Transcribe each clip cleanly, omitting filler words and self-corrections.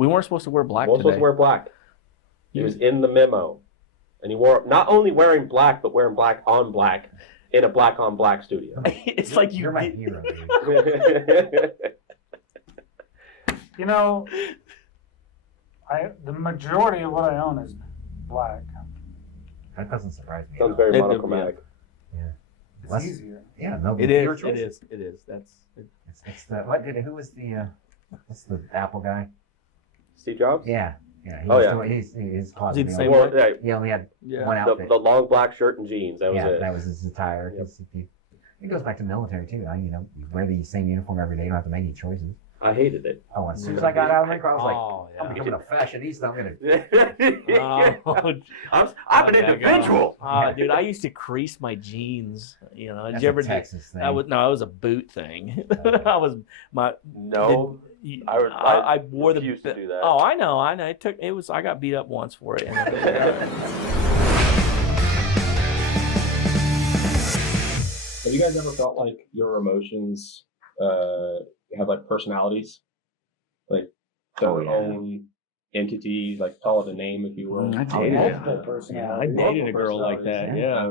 We weren't supposed to wear black We're today. supposed to wear black. He was in the memo. And he wore, not only wearing black, but wearing black on black in a black on black studio. It's like You're my hero, dude. You know, the majority of what I own is black. That doesn't surprise me. Sounds very It- monochromatic. It's Less- easier. Yeah, no. It fewer is. It choices. is. It is. That's. It's the who was the what's the Apple guy? Steve Jobs? Yeah. His closet. the He same only, way? Well, yeah, he only had Yeah. one outfit. the long black shirt and jeans. That was it. That was his attire. Yep. It goes back to military too. You wear the same uniform every day. You don't have to make any choices. I hated it. Oh, as soon as I got out of the car, I was like, Oh, I'm becoming a fashionista. I'm gonna. I'm an individual. Dude, I used to crease my jeans. You know, did That's you a ever? Texas thing. That was a boot thing. Okay. I was my. No, I wore the. refuse to do that. Oh, I know. I got beat up once for it. Have you guys ever felt like your emotions have like personalities, like their own entity, like call it a name if you will? I dated Multiple I personalities. dated a girl like that. Yeah.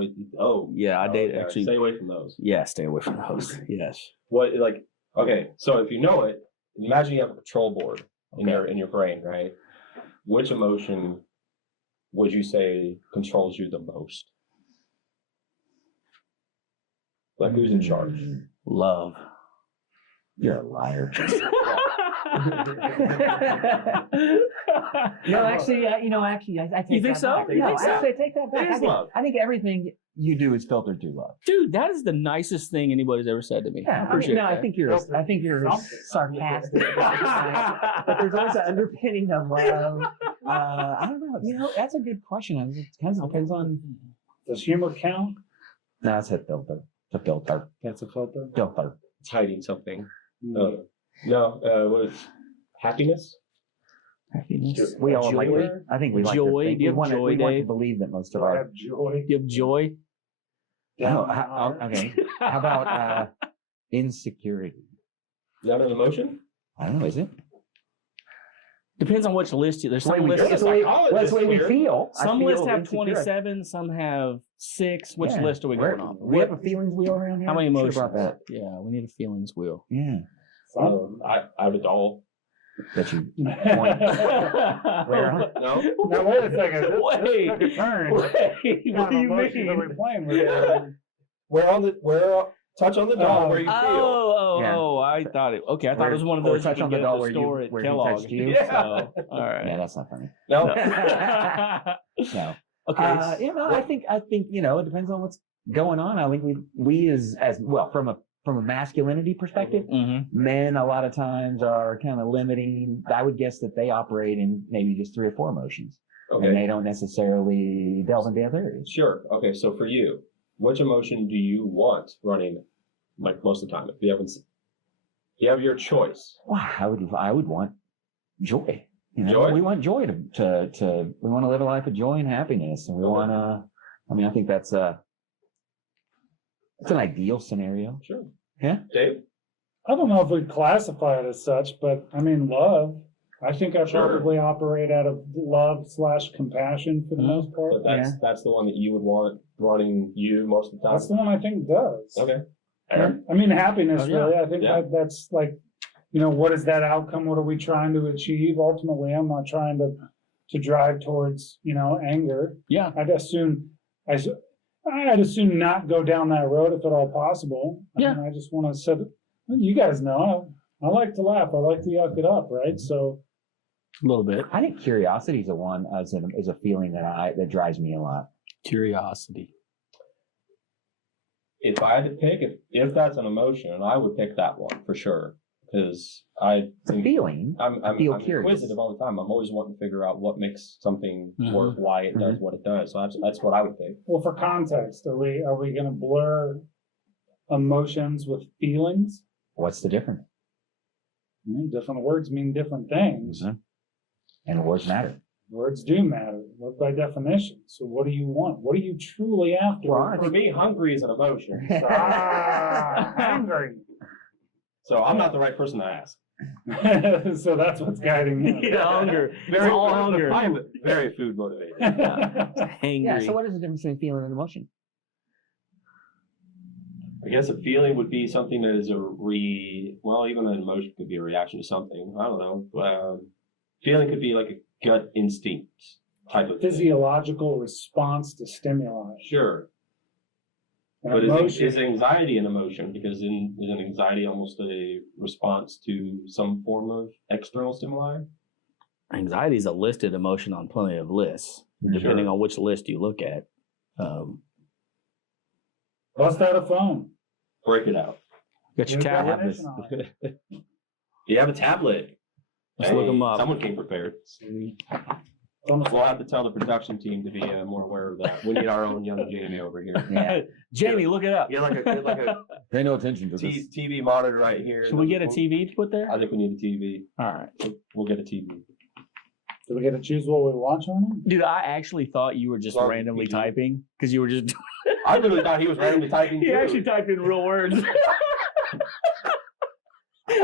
Yeah, I dated okay. actually. Stay away from those. Yeah, stay away from those. Yes. What like? Okay, so if you know it, imagine you have a control board in your brain, right? Which emotion would you say controls you the most? Like who's in charge? Love. You're a liar. No, actually, I take You think that so? back. You No, think so? actually, I take that back. It is love. I think everything you do is filtered through love. Dude, that is the nicest thing anybody's ever said to me. Yeah, I appreciate that. I think you're sarcastic, but there's always an underpinning of love. I don't know. That's a good question. It kind of depends on. Does humor count? No, it's a filter. It's a filter. That's a filter. Filter. It's hiding something. No, what is happiness? Happiness. We all like. I think we like to Joy. think. Do you We have want to joy, to Dave? believe that most of Do I our. have joy? Do you have joy? No, okay. How about insecurity? Is that an emotion? I don't know. Is it? Depends on which list you. There's That's some the way lists. that's the way we feel. I Some feel lists have insecure. 27. Some have 6. Which Yeah. list are we going off? We have a feelings wheel around here. How many Should've emotions? brought that. Yeah, we need a feelings wheel. Yeah. I have a doll. That you. Where? Where? No. Now wait a second. This Wait. took a turn. Wait, what do you emotions are we mean? playing with? Touch on the doll where you feel. I thought it. Okay, I thought it was one of Or those. touch you on can the get at doll the store at where he Kellogg's. touched you. Yeah. So, all right. Yeah, that's not funny. No. No. Okay. I think it depends on what's going on. I think we as well from a masculinity perspective, men a lot of times are kind of limiting. I would guess that they operate in maybe just 3 or 4 emotions, and Okay. they don't necessarily delve into other areas. Sure. Okay. So for you, which emotion do you want running, like most of the time? If you have your choice. Wow, I would want joy. Joy? We want joy to we want to live a life of joy and happiness, and we want to. I mean, I think it's an ideal scenario. Sure. Yeah. Dave? I don't know if we'd classify it as such, but I mean, love. I think I Sure. probably operate out of love/compassion for the most part. But that's the one that you would want running you most of the time. That's the one I think does. Okay. I mean, happiness, Oh, yeah. really. I think Yeah. that's like, what is that outcome? What are we trying to achieve? Ultimately, I'm not trying to drive towards, anger. Yeah. I'd assume not go down that road if at all possible. Yeah. I just want to set, you guys know, I like to laugh. I like to yuck it up, right? So. A little bit. I think curiosity is is a feeling that drives me a lot. Curiosity. If I had to pick, if that's an emotion, I would pick that one for sure. Because It's a feeling. I'm feel curious. inquisitive all the time. I'm always wanting to figure out what makes something work, why it does what it does. So that's what I would pick. Well, for context, are we going to blur emotions with feelings? What's the difference? Different words mean different things. And words matter. Words do matter, by definition. So what do you want? What are you truly after? Well, I For me, hungry is an emotion. Hungry. So I'm not the right person to ask. So that's what's guiding you. Yeah, hunger. It's all hunger. I am very food motivated. Hangry. Yeah. So what is the difference between feeling and emotion? I guess a feeling would be something that is even an emotion could be a reaction to something. I don't know. Feeling could be like a gut instinct type of thing. Physiological response to stimuli. Sure. And But emotion, is anxiety an emotion? Because isn't anxiety almost a response to some form of external stimuli? Anxiety is a listed emotion on plenty of lists, depending on which list you look at. bust out a phone. Break it out. Got your New tablet. definition on it. You have a tablet. Let's look 'em up. Someone came prepared. We'll have to tell the production team to be more aware of that. We need our own young Jamie over here. Yeah. Jamie, look it up. Get like a Pay no attention to TV monitor right here. Should we get a TV to put there? I think we need a TV. All right. We'll get a TV. Do we get to choose what we watch on Dude, I actually thought you were just Well, randomly you- typing because you were just. I literally thought he was randomly typing He too. actually typed in real words.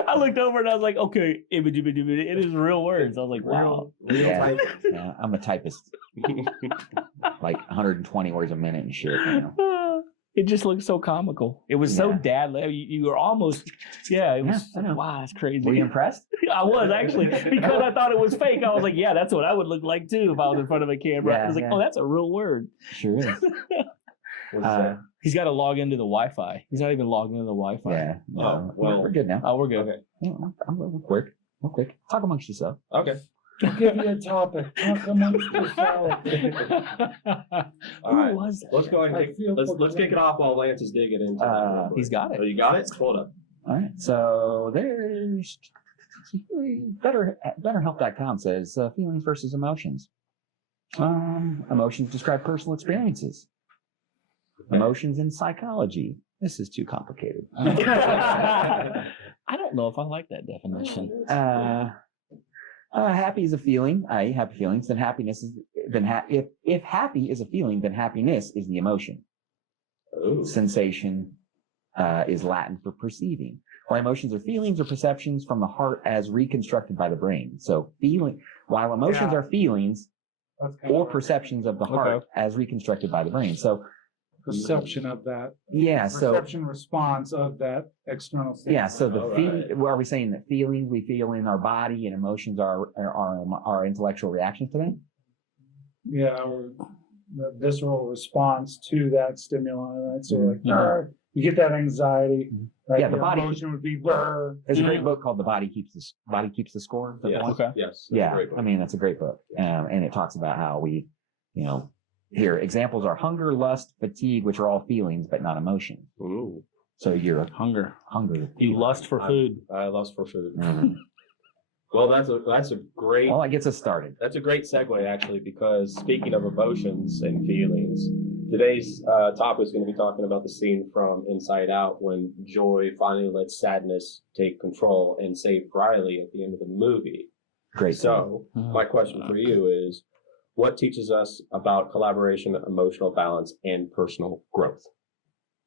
I looked over and I was like, okay, it is real words. I was like, wow. Real Yeah. typing. Yeah, I'm a typist. Like 120 words a minute and shit. You know? It just looked so comical. It was so Yeah. dad. You were almost, yeah. It was. I know. Wow, that's crazy. Were you impressed? I was actually because I thought it was fake. I was like, yeah, that's what I would look like too if I was in front of a camera. I was like, Yeah. oh, that's a real word. Sure is. What's that? He's got to log into the Wi-Fi. He's not even logged into the Wi-Fi. Yeah. Oh, well. we're good now. Oh, we're good. Okay. Yeah, we're quick. We're quick. Talk amongst yourself. Okay. I'll give you a topic. Talk amongst yourself. All right. Who was that? Let's go ahead I and feel let's kick it off while Lance is digging into that. real quick. He's got it. Oh, you got it? Hold up. All right. So there's BetterHelp.com says feelings versus emotions. Emotions describe personal experiences. Okay. Emotions in psychology. This is too complicated. I don't know if I like that definition. Happy is a feeling, i.e., happy feelings. Then happiness is if happy is a feeling, then happiness is the emotion. Oh. Sensation is Latin for perceiving. While emotions are feelings or perceptions from the heart as reconstructed by the brain. So while emotions Yeah. are feelings That's kind or of perceptions of the heart as reconstructed by the brain. So perception of that. yeah, so Perception response of that external state. yeah, so the All are we saying that feelings we feel in our body and emotions are our intellectual reactions to them? Yeah, or the visceral response to that stimuli, right? So like, Mhm. you get that anxiety. Right? Yeah, the Your body- emotion would be brr. There's a great book called The Body Keeps the Score. Is that the Yes. one? Okay. Yes. that's a Yeah, great one. I mean that's a great book, and it talks about how we, here examples are hunger, lust, fatigue, which are all feelings but not emotions. Ooh. So you're Hunger. hungry. You lust for food. I lust for food. Mhm. Well, that's a great Well, that gets us started. That's a great segue, actually, because speaking of emotions and feelings, today's topic is going to be talking about the scene from Inside Out when Joy finally lets sadness take control and save Riley at the end of the movie. Great. So, my question for you is, what teaches us about collaboration, emotional balance, and personal growth?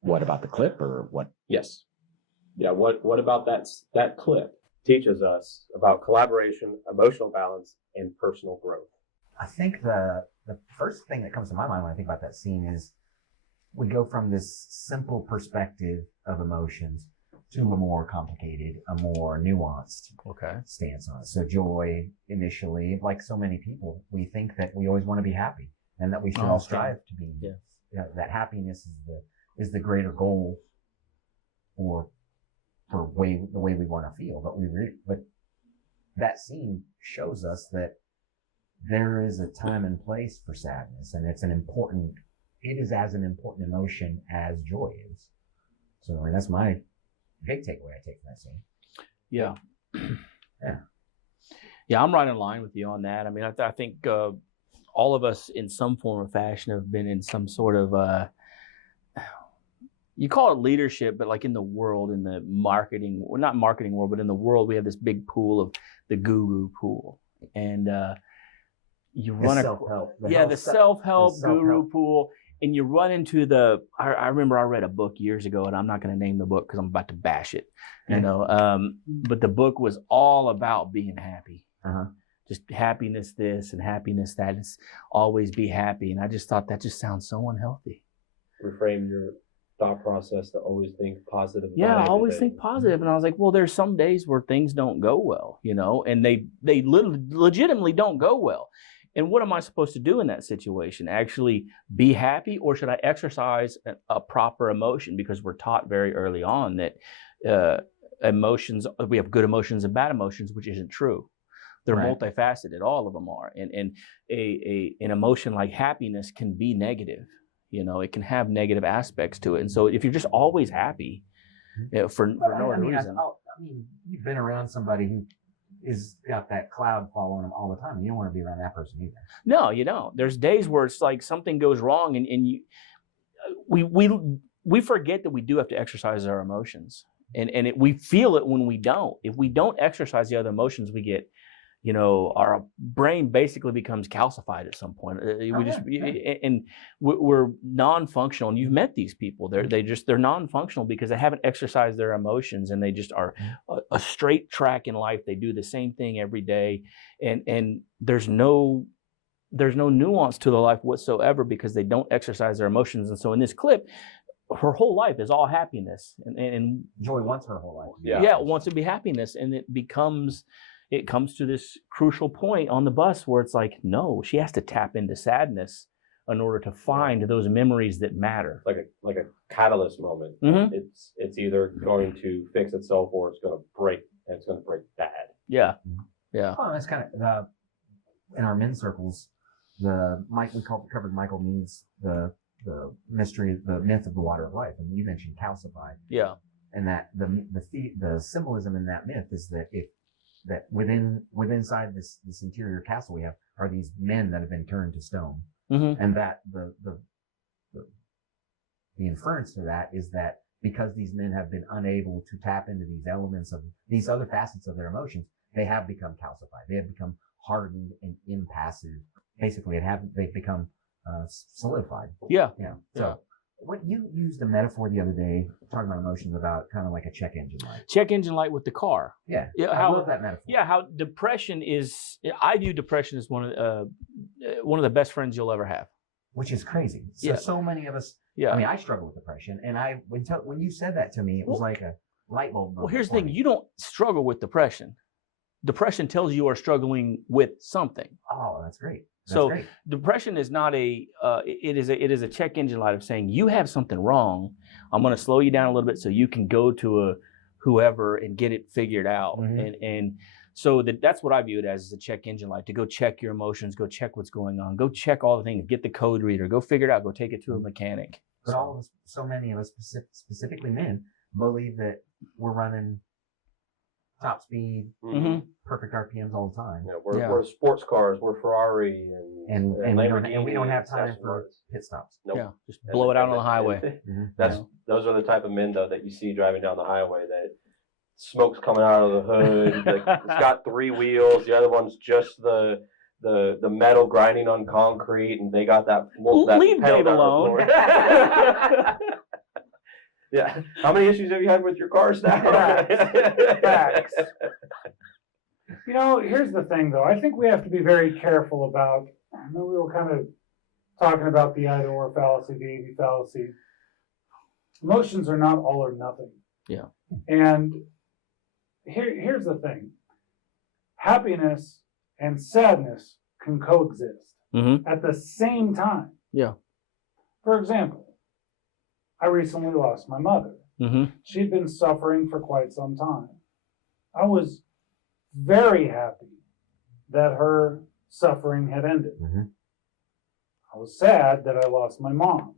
What about the clip or what? Yes. Yeah, what about that clip teaches us about collaboration, emotional balance, and personal growth? I think the first thing that comes to my mind when I think about that scene is we go from this simple perspective of emotions to a more complicated, a more nuanced stance on it. So Joy, initially, like so many people, we think that we always want to be happy and that we should all strive to be. Yeah. That happiness is the greater goal for the way we want to feel. But that scene shows us that there is a time and place for sadness, and it is as an important emotion as joy is. So, and that's my big takeaway I take from that scene. Yeah. Yeah. Yeah, I'm right in line with you on that. I mean, I think all of us in some form or fashion have been in some sort of, you call it leadership, but like in the world, in the marketing, well, not marketing world, but in the world, we have this big pool of the guru pool. And you run self-help. the self-help guru pool. and you run into I remember I read a book years ago, and I'm not going to name the book because I'm about to bash it, you know. But the book was all about being happy, just happiness this and happiness that. It's always be happy, and I just thought that just sounds so unhealthy. Reframe your thought process to always think positive. Yeah, I about always everything. think positive, and I was like, well, there's some days where things don't go well, you know, and they legitimately don't go well. And what am I supposed to do in that situation? Actually be happy, or should I exercise a proper emotion? Because we're taught very early on that emotions, we have good emotions and bad emotions, which isn't true. They're multifaceted, all of them are. And an emotion like happiness can be negative. You know, it can have negative aspects to it. And so if you're just always happy, you know, for no other reason. I mean, you've been around somebody who is got that cloud following them all the time. You don't want to be around that person either. No, you don't. There's days where it's like something goes wrong, and you, we forget that we do have to exercise our emotions, and we feel it when we don't. If we don't exercise the other emotions, we get, you know, our brain basically becomes calcified at some point. And we're non-functional. And you've met these people. They're non-functional because they haven't exercised their emotions, and they just are a straight track in life. They do the same thing every day, and there's no nuance to their life whatsoever because they don't exercise their emotions. And so in this clip, her whole life is all happiness, and Joy wants her whole life. wants to be happiness, and it comes to this crucial point on the bus where it's like, no, she has to tap into sadness in order to find those memories that matter. Like a catalyst moment. Mhm. It's either going to fix itself or it's going to break, and it's going to break bad. Yeah. Well, that's kind of in our men's circles. Covered Michael Mead's the mystery, the myth of the water of life, and you mentioned calcified. Yeah. And that the symbolism in that myth is that inside this interior castle we have are these men that have been turned to stone, and that the inference to that is that because these men have been unable to tap into these elements of these other facets of their emotions, they have become calcified. They have become hardened and impassive. Basically, they've become solidified. Yeah. Yeah. So what you used a metaphor the other day talking about emotions about kind of like a check engine light. Check engine light with the car. Yeah. I love that metaphor. Yeah. How depression is. I view depression as one of the best friends you'll ever have. Which is crazy. So many of us. Yeah. I mean, I struggle with depression, and when you said that to me, it was like a light bulb. Well, here's the thing: you don't struggle with depression. Depression tells you are struggling with something. Oh, that's great. Great. Depression is not it is a check engine light of saying you have something wrong. I'm going to slow you down a little bit so you can go to whoever and get it figured out. And so that's what I view it as a check engine light, to go check your emotions, go check what's going on, go check all the things, get the code reader, go figure it out, go take it to a mechanic. But all of us, so many of us, specifically men, believe that we're running top speed, perfect RPMs all the time. We're sports cars, we're Ferrari, and we don't have time for pit stops. Nope. Yeah, just blow it out on the highway. Those are the type of men though that you see driving down the highway that smoke's coming out of the hood. It's got 3 wheels. The other one's just the metal grinding on concrete, and they got that. Leave Dave alone. Yeah. How many issues have you had with your cars now? Facts. You know, here's the thing, though. I think we have to be very careful about. I know we were kind of talking about the either-or fallacy, the A/B fallacy. Emotions are not all or nothing. Yeah. And here's the thing. Happiness and sadness can coexist at the same time. Yeah. For example, I recently lost my mother. She'd been suffering for quite some time. I was very happy that her suffering had ended. I was sad that I lost my mom.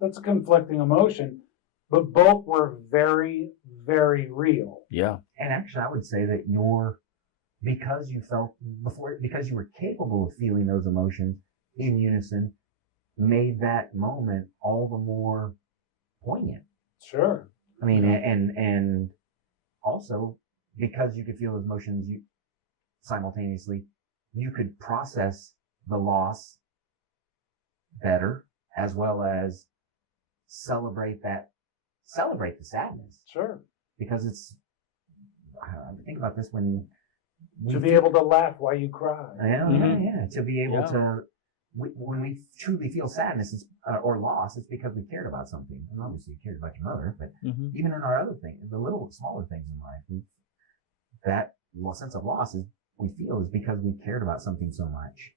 That's a conflicting emotion, but both were very, very real. Yeah. And actually, I would say that because you were capable of feeling those emotions in unison, made that moment all the more poignant. Sure. I mean, and also because you could feel those emotions simultaneously, you could process the loss better as well as celebrate the sadness, Sure. because it's, think about this when To be able to laugh while you cry. yeah, to be able Yeah. to, when we truly feel sadness or loss, it's because we cared about something. And obviously, you cared about your mother, but Mhm. even in our other things, the little smaller things in life, that sense of loss we feel is because we cared about something so much.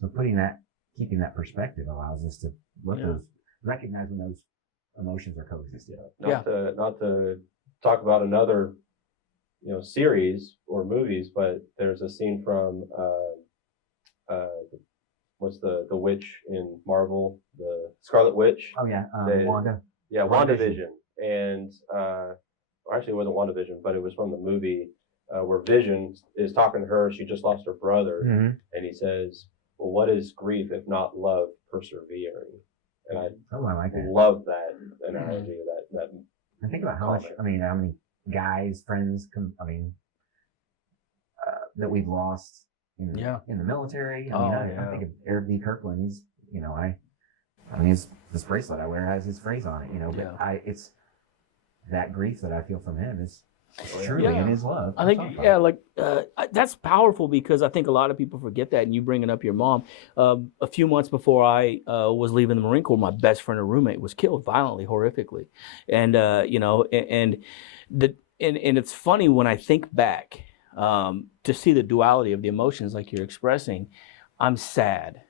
So keeping that perspective allows us to recognize when those emotions are coexisting. Not to talk about another, series or movies, but there's a scene from what's the witch in Marvel, the Scarlet Witch. Oh yeah, They- Wanda. Yeah, WandaVision. WandaVision. And actually, it wasn't WandaVision, but it was from the movie where Vision is talking to her. She just lost her brother, Mm-hmm. and he says, "Well, what is grief if not love persevering?" And I I like that. love that analogy. That And think about how many guys, friends, that we've lost in the military. I think of Eric B. Kirkland. He's, this bracelet I wear has his phrase on it, but it's that grief that I feel from him is truly in his love. I think, that's powerful, because I think a lot of people forget that. And you bringing up your mom, a few months before I was leaving the Marine Corps, my best friend and roommate was killed violently, horrifically, and and it's funny when I think back to see the duality of the emotions like you're expressing. I'm sad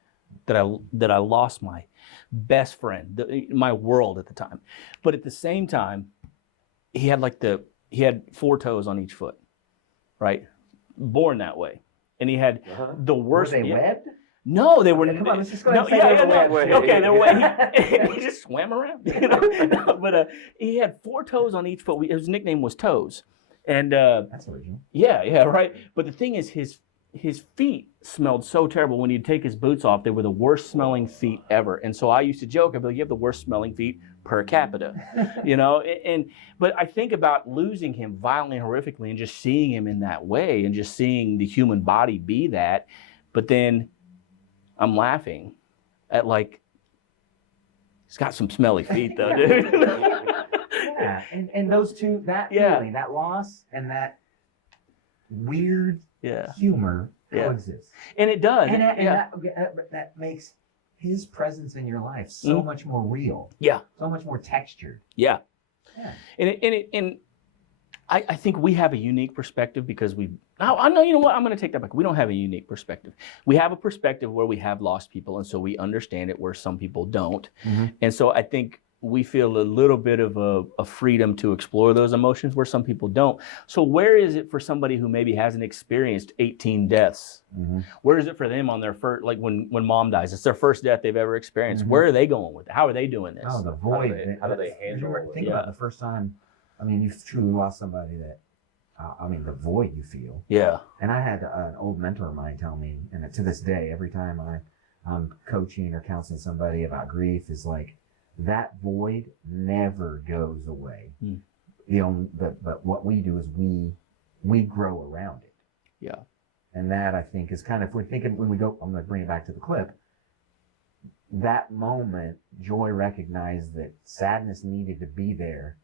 that I lost my best friend, my world at the time, but at the same time, he had 4 toes on each foot, right? Born that way. And he had the worst. Were they webbed? No, they were. Come on, let's just go No, ahead and say they were webbed. okay, they were webbed. He just swam around. No, but he had 4 toes on each foot. His nickname was Toes. And that's original. Yeah, right. But the thing is, his feet smelled so terrible. When he'd take his boots off, they were the worst smelling feet ever. And so I used to joke, I'd be like, you have the worst smelling feet per capita, but I think about losing him violently and horrifically and just seeing him in that way and just seeing the human body be that. But then I'm laughing at he's got some smelly feet though, dude. Yeah, and those two, that feeling, that loss and that weird humor coexist. And it does. And that makes his presence in your life so much more real. Yeah. So much more textured. Yeah. Yeah. And I think we have a unique perspective because I know, you know what, I'm going to take that back. We don't have a unique perspective. We have a perspective where we have lost people, and so we understand it where some people don't. Mm-hmm. And so I think we feel a little bit of a freedom to explore those emotions where some people don't. So where is it for somebody who maybe hasn't experienced 18 deaths? Mm-hmm. Where is it for them on their first, like when mom dies, it's their first death they've ever experienced. Mm-hmm. Where are they going with it? How are they doing this? Oh, the void. How do they handle it? Think about the first time, you've truly lost somebody that, the void you feel. Yeah. And I had an old mentor of mine tell me, and to this day, every time I'm coaching or counseling somebody about grief, is like, that void never goes away. But what we do is we grow around it. Yeah. And that, I think, is kind of, if we're thinking, when we go, I'm going to bring it back to the clip, that moment, Joy recognized that sadness needed to be there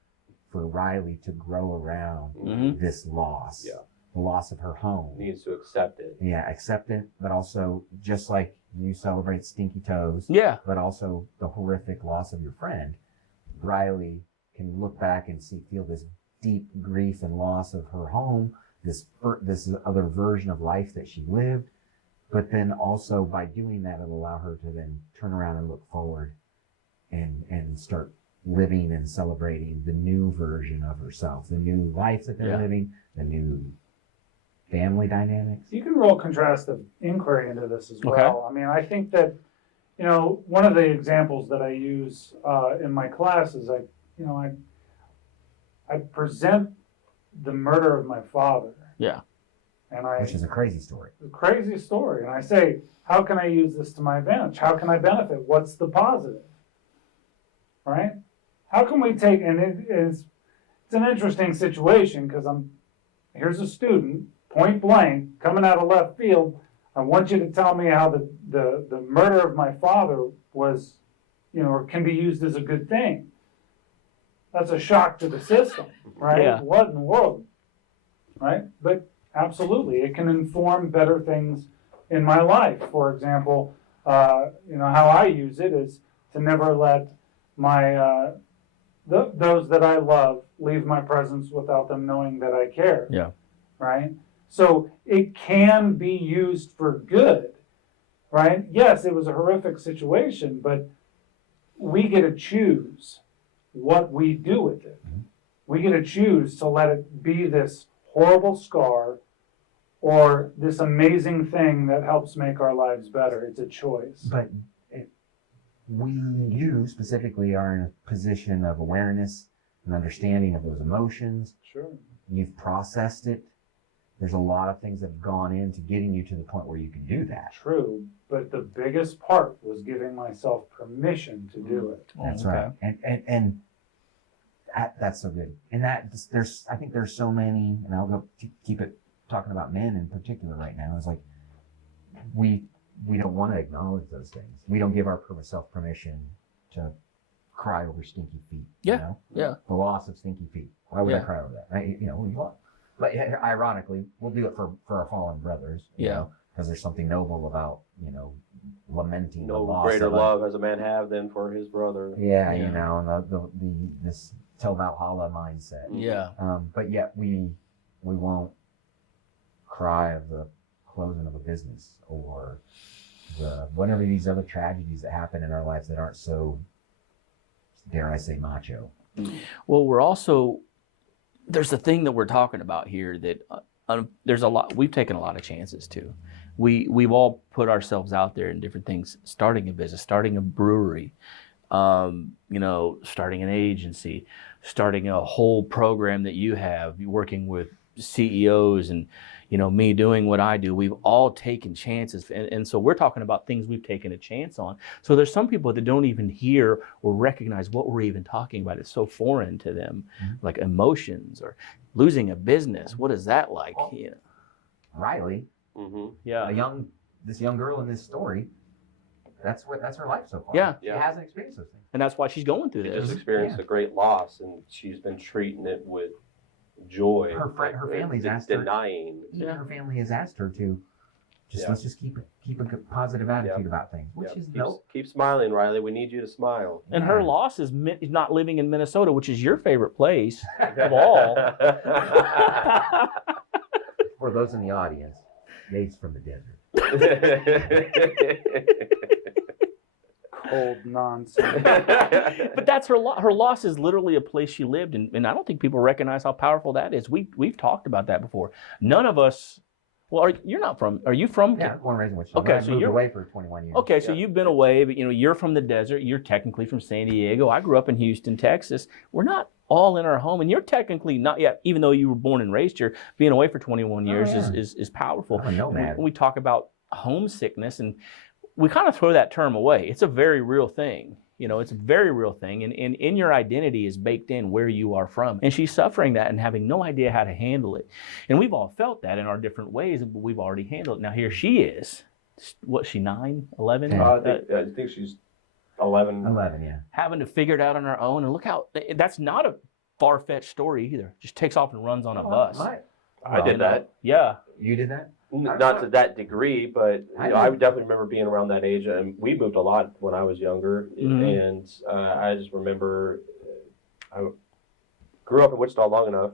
for Riley to grow around this loss. Yeah. The loss of her home. Needs to accept it. Yeah, accept it, but also, just like you celebrate stinky toes, but also the horrific loss of your friend, Riley can look back and feel this deep grief and loss of her home, this other version of life that she lived, but then also by doing that, it'll allow her to then turn around and look forward and start living and celebrating the new version of herself, the new life that they're living, the new family dynamics. You can roll contrastive inquiry into this as well. I mean, I think that, one of the examples that I use in my class is I present the murder of my father. Yeah. Which is a crazy story. A crazy story. And I say, how can I use this to my advantage? How can I benefit? What's the positive? Right? How can we take, and it's an interesting situation because here's a student, point blank, coming out of left field. I want you to tell me how the murder of my father was or can be used as a good thing. That's a shock to the system, right? Yeah. What in the world, right? But absolutely, it can inform better things in my life. For example, how I use it is to never let my those that I love leave my presence without them knowing that I care. Yeah. Right? So it can be used for good, right? Yes, it was a horrific situation, but we get to choose what we do with it. We get to choose to let it be this horrible scar or this amazing thing that helps make our lives better. It's a choice. But you specifically are in a position of awareness and understanding of those emotions. Sure. You've processed it. There's a lot of things that have gone into getting you to the point where you can do that. True, but the biggest part was giving myself permission to do it. That's Okay. right. And that's so good. And I think there's so many, and I'll go keep it talking about men in particular right now. It's like, we don't want to acknowledge those things. We don't give ourselves permission to cry over stinky feet. Yeah, You know? yeah. The loss of stinky feet. Why would I Yeah. cry over that? Right? We want. But ironically, we'll do it for our fallen brothers. Because there's something noble about, lamenting the No loss greater of love as a man have than for his brother. Yeah, Yeah. and this Tel Valhalla mindset. Yeah. But yet we won't cry of the closing of a business or whatever these other tragedies that happen in our lives that aren't so, dare I say, macho. Well, there's a thing that we're talking about here that there's a lot, we've taken a lot of chances too. We've all put ourselves out there in different things, starting a business, starting a brewery, starting an agency, starting a whole program that you have, working with CEOs and, me doing what I do. We've all taken chances. And so we're talking about things we've taken a chance on. So there's some people that don't even hear or recognize what we're even talking about. It's so foreign to them, like emotions or losing a business. What is that like? Oh. Yeah. Riley, Mm-hmm. Yeah. this young girl in this story, that's her life so far. Yeah. She Yeah. hasn't experienced those things. And that's why she's going through She this. just experienced a great loss, and she's been treating it with joy. Her family's and asked her. denying. Even Yeah. her family has asked her to let's just keep a good positive attitude about things, which is Keep smiling, Riley. We need you to smile. And her loss is not living in Minnesota, which is your favorite place of all. For those in the audience, Nate's from the desert. Cold nonsense. But that's her loss. Her loss is literally a place she lived, and I don't think people recognize how powerful that is. We've talked about that before. None of us. Well, are you from? Yeah, born and raised in Wichita. Okay, I so moved you're away for 21 years. Okay, so Yeah. you've been away, but you're from the desert. You're technically from San Diego. I grew up in Houston, Texas. We're not all in our home, and you're technically not yet, even though you were born and raised here. Being away for 21 years yeah. is powerful. I'm a nomad. When we talk about homesickness, and we kind of throw that term away. It's a very real thing. It's a very real thing. And in your identity is baked in where you are from. And she's suffering that and having no idea how to handle it. And we've all felt that in our different ways, but we've already handled it. Now here she is. What's she, 9, 11? I think she's 11. 11, yeah. Having to figure it out on her own. And look how, that's not a far-fetched story either. Just takes off and runs on a bus. I did that. Yeah. You did that? Not to that degree, but I I would definitely remember being around that age. And we moved a lot when I was younger. Mhm. And I just remember I grew up in Wichita long enough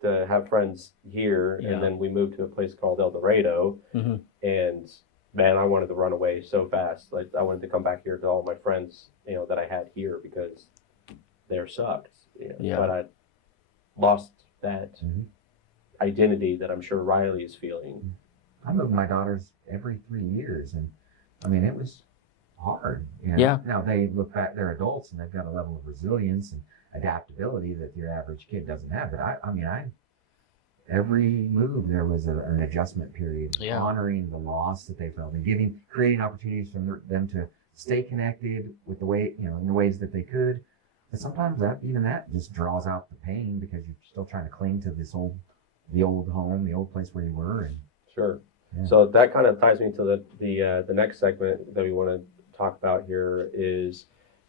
to have friends here. Yeah. And then we moved to a place called El Dorado. Mhm. And man, I wanted to run away so fast. Like I wanted to come back here to all my friends, that I had here because they're sucked. Yeah. But I lost that Mhm. identity that I'm sure Riley is feeling. I moved my daughters every 3 years, and I mean, it was hard. Yeah. Now they look back, they're adults, and they've got a level of resilience and adaptability that your average kid doesn't have. But every move there was an adjustment period, Yeah. honoring the loss that they felt and creating opportunities for them to stay connected with the way, in the ways that they could. But sometimes that just draws out the pain because you're still trying to cling to the old home, the old place where you were. And Sure. Yeah. So that kind of ties me to the next segment that we want to talk about here is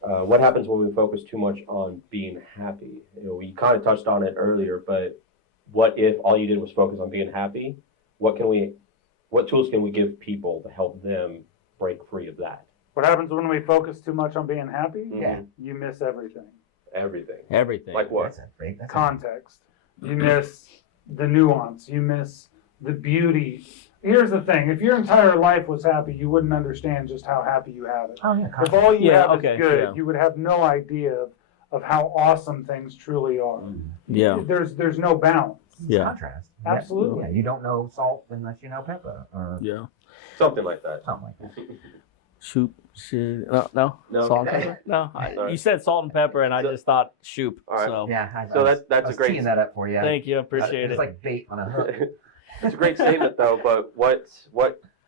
what happens when we focus too much on being happy? We kind of touched on it earlier, but what if all you did was focus on being happy? What tools can we give people to help them break free of that? What happens when we focus too much on being happy? Yeah. You miss everything. Everything. Like what? That's a Context. You miss the nuance. You miss the beauty. Here's the thing. If your entire life was happy, you wouldn't understand just how happy you have it. Oh yeah, If all you Yeah, have okay, is good, yeah. you would have no idea of how awesome things truly are. Yeah. There's no balance. Yeah. contrast. Absolutely. Yeah, you don't know salt unless you know pepper or Yeah. Something like that. something like that. Shoop. No. No. Salt and pepper? No. Sorry. You said salt and pepper, and I So- just thought shoop. All right. So Yeah, So I that's a was great- teeing that up for you. thank you. Appreciate It's it. like bait on a hook. It's a great statement though, but what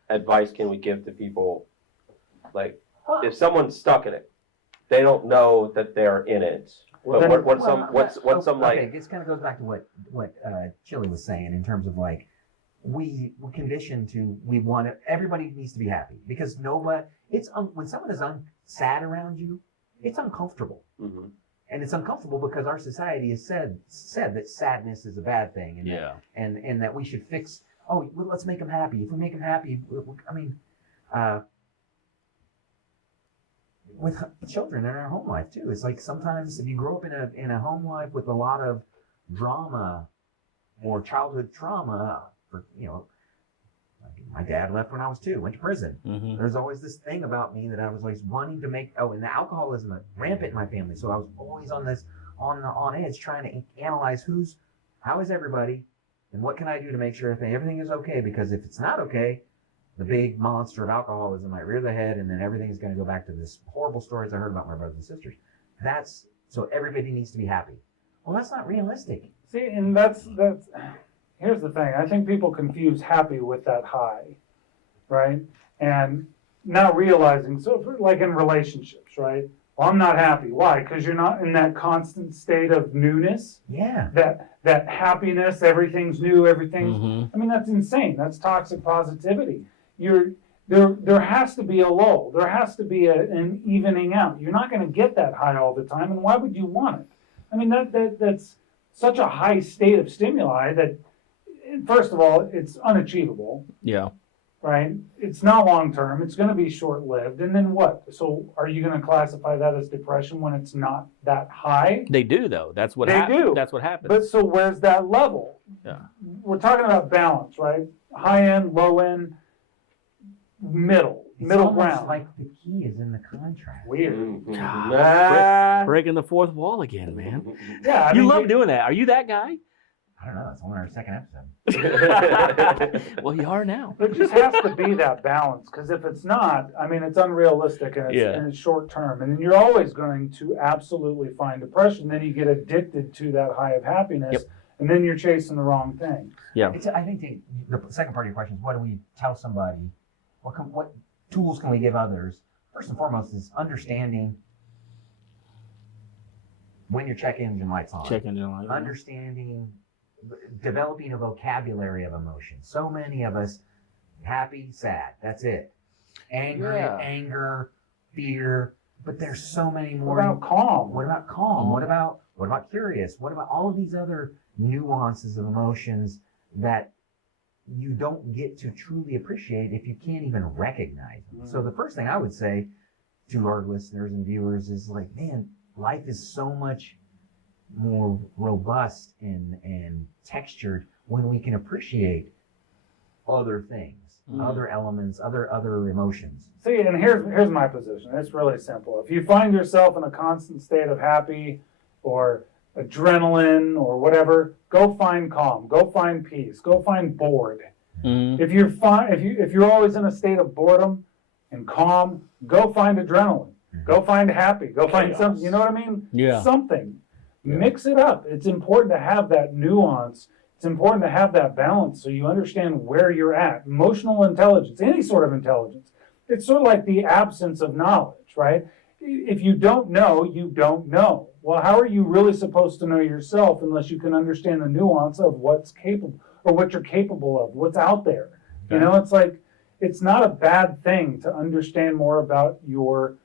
advice can we give to people? Like, if someone's stuck in it, they don't know that they're in it. What's some okay, like? this kind of goes back to what Chili was saying in terms of like we're conditioned to everybody needs to be happy because nobody. When someone is sad around you, it's uncomfortable. Mhm. And it's uncomfortable because our society has said that sadness is a bad thing, and Yeah. and that we should fix. Oh, well, let's make them happy. If we make them happy, with children in our home life too, it's like sometimes if you grow up in a home life with a lot of drama or childhood trauma, my dad left when I was 2, went to prison. Mm-hmm. There's always this thing about me that I was always wanting to make. Oh, and the alcoholism rampant in my family, so I was always on edge trying to analyze how is everybody, and what can I do to make sure everything is okay? Because if it's not okay, the big monster of alcoholism might rear the head, and then everything's going to go back to this horrible stories I heard about my brothers and sisters. So everybody needs to be happy. Well, that's not realistic. See, and that's here's the thing. I think people confuse happy with that high, right? And not realizing, like in relationships, right? Well, I'm not happy. Why? Because you're not in that constant state of newness. Yeah. That happiness, everything's new, everything's. Mm-hmm. I mean, that's insane. That's toxic positivity. There has to be a lull. There has to be an evening out. You're not going to get that high all the time, and why would you want it? I mean, that's such a high state of stimuli that, first of all, it's unachievable, Yeah. right? It's not long term. It's going to be short lived. And then what? So are you going to classify that as depression when it's not that high? They do though. That's what They happens. do. That's what happens. But so where's that level? Yeah. We're talking about balance, right? High end, low end, middle It's almost ground. like the key is in the contract. Weird. Mhm. Ah, Breaking the fourth wall again, man. Yeah, I You mean, love doing that. Are you that guy? I don't know. It's only our second episode. Well, you are now. There just has to be that balance, because if it's not, I mean, it's unrealistic and it's short term, and then you're always going to absolutely find depression. Then you get addicted to that high of happiness, Yep. and then you're chasing the wrong thing. Yeah. I think the second part of your question is what do we tell somebody? What tools can we give others? First and foremost is understanding when your check engine light's on. Check engine light. Understanding, developing a vocabulary of emotion. So many of us, happy, sad, that's it. Angry, Yeah. anger, fear, but there's so many more. What about calm? What about calm? What about curious? What about all of these other nuances of emotions that you don't get to truly appreciate if you can't even recognize them? So the first thing I would say to our listeners and viewers is like, man, life is so much more robust and textured when we can appreciate other things, other elements, other emotions. See, and here's my position. It's really simple. If you find yourself in a constant state of happy or adrenaline or whatever, go find calm, go find peace, go find bored. Mm-hmm. If you're always in a state of boredom and calm, go find adrenaline, go find happy, go find something. You know what I mean? Yeah. Something. Mix it up. It's important to have that nuance. It's important to have that balance so you understand where you're at. Emotional intelligence, any sort of intelligence, it's sort of like the absence of knowledge, right? If you don't know, you don't know. Well, how are you really supposed to know yourself unless you can understand the nuance of what's capable or what you're capable of, what's out there? You know, it's like, it's not a bad thing to understand more about your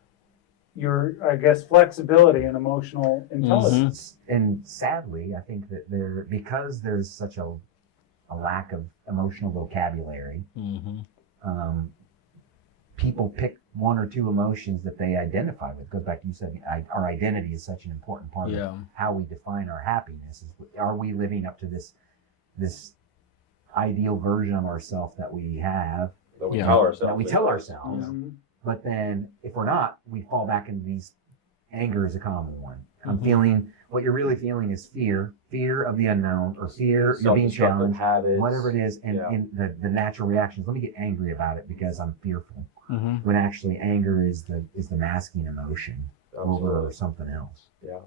your, I guess, flexibility and emotional intelligence. And sadly, I think that because there's such a lack of emotional vocabulary, people pick one or two emotions that they identify with. It goes back to you said our identity is such an important part of how we define our happiness. Are we living up to this ideal version of ourselves that we have? That we tell ourselves. That we tell ourselves. Mm-hmm. But then if we're not, we fall back into these. Anger is a common one. I'm feeling, what you're really feeling is fear of the unknown, or fear you're being challenged, habits, whatever it is. And the natural reactions, let me get angry about it because I'm fearful. When actually anger is the masking emotion over something else. Yeah.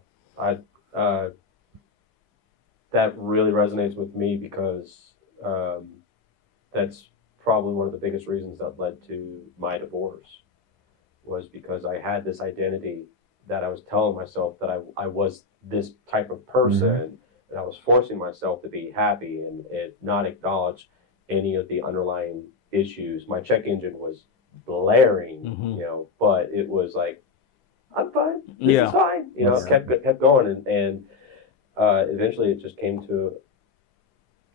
That really resonates with me because that's probably one of the biggest reasons that led to my divorce, was because I had this identity that I was telling myself that I was this type of person, and I was forcing myself to be happy and not acknowledge any of the underlying issues. My check engine was blaring, you know, but it was like, I'm fine. This is fine. You know, it kept going, and eventually it just came to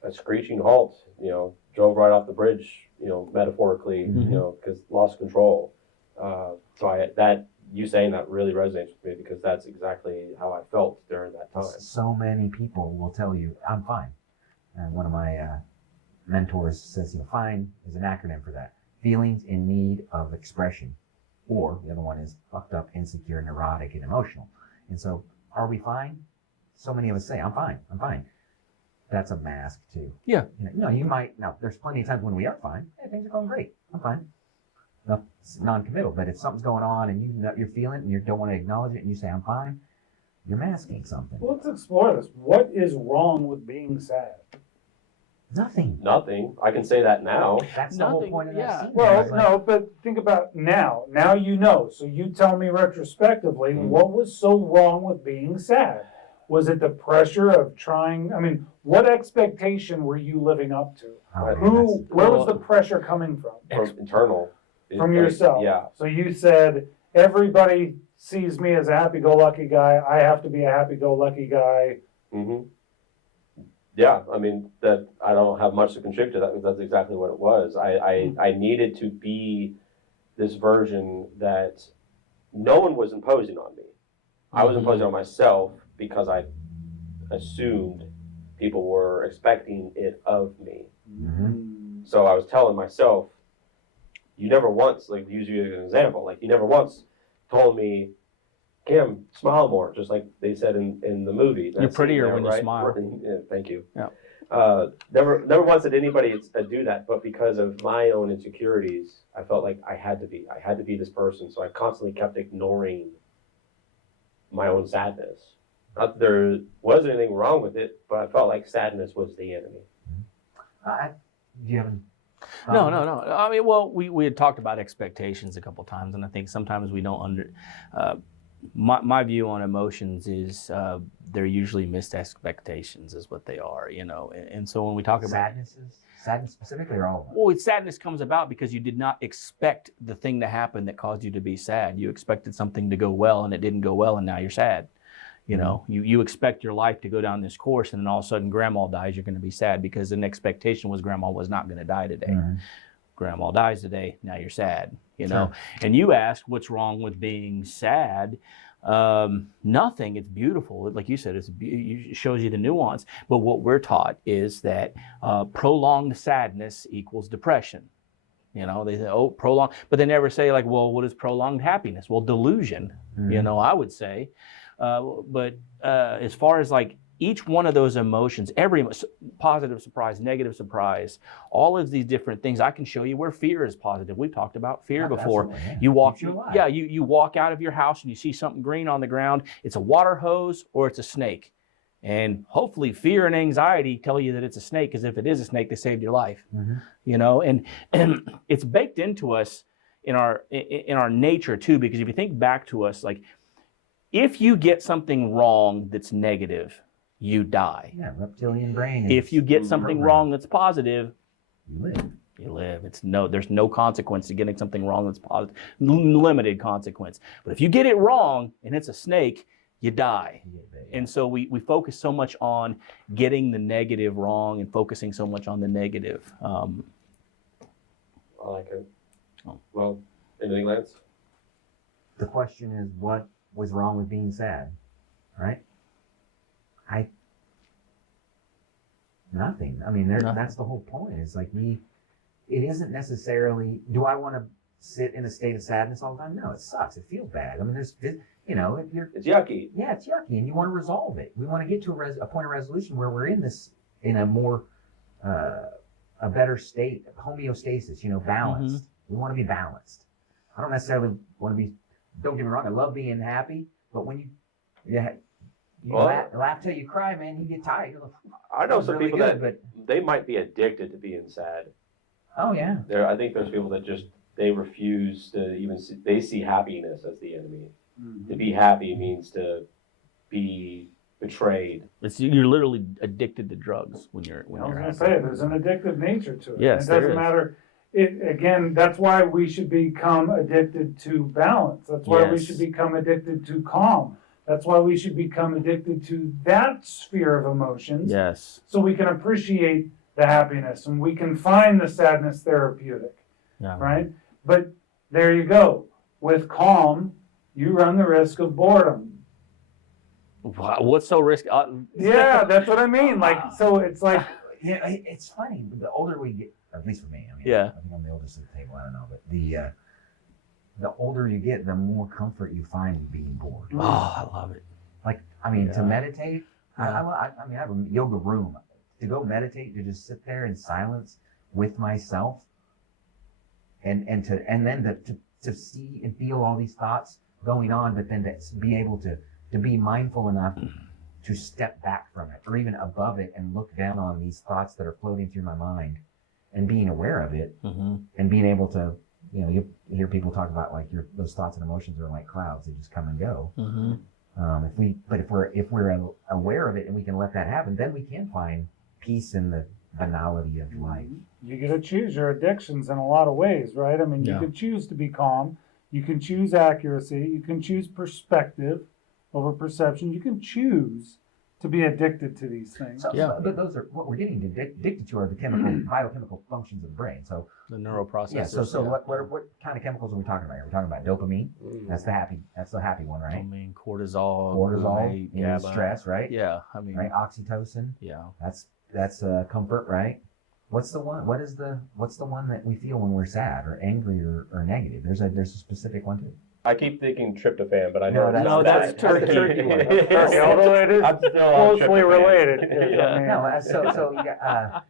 a screeching halt. You know, drove right off the bridge. You know, metaphorically. You know, because lost control. So you saying that really resonates with me, because that's exactly how I felt during that time. So many people will tell you, I'm fine. And one of my mentors says, fine is an acronym for that. Feelings in need of expression. Or the other one is fucked up, insecure, neurotic, and emotional. And so, are we fine? So many of us say, I'm fine. That's a mask too. Yeah. You might, now there's plenty of times when we are fine. Hey, things are going great. I'm fine. No, it's non-committal, but if something's going on and you're feeling it and you don't want to acknowledge it and you say, I'm fine, you're masking something. Well, let's explore this. What is wrong with being sad? Nothing. I can say that now. That's the whole point of that scene. Well, no, but think about now. Now you know. So you tell me retrospectively, what was so wrong with being sad? Was it the pressure of trying? I mean, what expectation were you living up to? Where was the pressure coming from? From internal. From yourself. Yeah. So you said, everybody sees me as a happy-go-lucky guy. I have to be a happy-go-lucky guy. Yeah, I mean, that I don't have much to contribute to that, because that's exactly what it was. I needed to be this version that no one was imposing on me. I was imposing on myself because I assumed people were expecting it of me. So I was telling myself, you never once, like, use you as an example, like, you never once told me, Kim, smile more, just like they said in the movie. You're prettier when you smile. Yeah, thank you. Yeah. Never once did anybody do that, but because of my own insecurities, I felt like I had to be this person. So I constantly kept ignoring my own sadness. Not that there was anything wrong with it, but I felt like sadness was the enemy. You haven't. No. I mean, well, we had talked about expectations a couple times, and I think sometimes we don't my view on emotions is they're usually missed expectations, is what they are, and so when we talk about sadness specifically, or all of them? Well, sadness comes about because you did not expect the thing to happen that caused you to be sad. You expected something to go well, and it didn't go well, and now you're sad. You expect your life to go down this course, and then all of a sudden grandma dies, you're going to be sad because an expectation was grandma was not going to die today. Grandma dies today, now you're sad, Sure. And you ask what's wrong with being sad. Nothing, it's beautiful. Like you said, it shows you the nuance. But what we're taught is that prolonged sadness equals depression. They say, prolonged, but they never say like, well, what is prolonged happiness? Well, delusion, I would say. But as far as like each one of those emotions, every positive surprise, negative surprise, all of these different things, I can show you where fear is positive. We've talked about fear before. Yeah. You walk, you walk out of your house and you see something green on the ground. It's a water hose or it's a snake. And hopefully fear and anxiety tell you that it's a snake, because if it is a snake, they saved your life. And it's baked into us in our nature too, because if you think back to us, like if you get something wrong that's negative, you die. Yeah, reptilian brain. If you get something wrong that's positive, you live. you live. There's no consequence to getting something wrong that's positive, limited consequence. But if you get it wrong and it's a snake, you die. And so we focus so much on getting the negative wrong and focusing so much on the negative. I like it. Oh. Well, anything, Lance? The question is, what was wrong with being sad, right? Nothing. I mean, that's the whole point. It's like it isn't necessarily, do I want to sit in a state of sadness all the time? No, it sucks. It feels bad. I mean, if you're, It's yucky. yeah, it's yucky, and you want to resolve it. We want to get to a point of resolution where we're in a more, a better state, homeostasis, balanced. We want to be balanced. I don't necessarily want to be, don't get me wrong, I love being happy, but when you laugh till you cry, man, you get tired. I know some really people good, that they might be addicted to being sad. Oh yeah. I think there's people that just, they refuse to even see, they see happiness as the enemy. To be happy means to be betrayed. You're literally addicted to drugs when you're I was going to happy. say, there's an addictive nature to it. Yes, It there doesn't is. matter. Again, that's why we should become addicted to balance. That's why we Yes. should become addicted to calm. That's why we should become addicted to that sphere of emotions. Yes. So we can appreciate the happiness and we can find the sadness therapeutic, Yeah. right? But there you go. With calm, you run the risk of boredom. Wow, what's so risky? Yeah, that's what I mean. So it's like, Yeah, it's funny. The older we get, at least for me, I mean, Yeah. I think I'm the oldest at the table. I don't know, but the older you get, the more comfort you find in being bored. Oh, I love it. Like, I mean, to Yeah. meditate. I mean, I have a yoga room. To go meditate, to just sit there in silence with myself, and then to see and feel all these thoughts going on, but then to be able to be mindful enough to step back from it, or even above it, and look down on these thoughts that are floating through my mind, and being aware of it, and being able to, you hear people talk about like those thoughts and emotions are like clouds; they just come and go. If we're aware of it and we can let that happen, then we can find peace in the banality of life. you get to choose your addictions in a lot of ways, right? I mean, you Yeah. can choose to be calm. You can choose accuracy. You can choose perspective over perception. You can choose to be addicted to these things. But those are what we're getting addicted to are the biochemical functions of the brain. So The neuroprocessors. yeah. So what kind of chemicals are we talking about here? We're talking about dopamine. That's the happy one, right? I mean, cortisol, Cortisol, glutamate, means GABA. stress, right? Yeah, I mean, Right. Oxytocin. yeah. That's comfort, right? What's the one that we feel when we're sad or angry or negative? There's a specific one too. I keep thinking tryptophan, but I No, know that's it's turkey. not that. Turkey one. Okay, although it is I'm still on closely tryptophan. related. Yeah. No,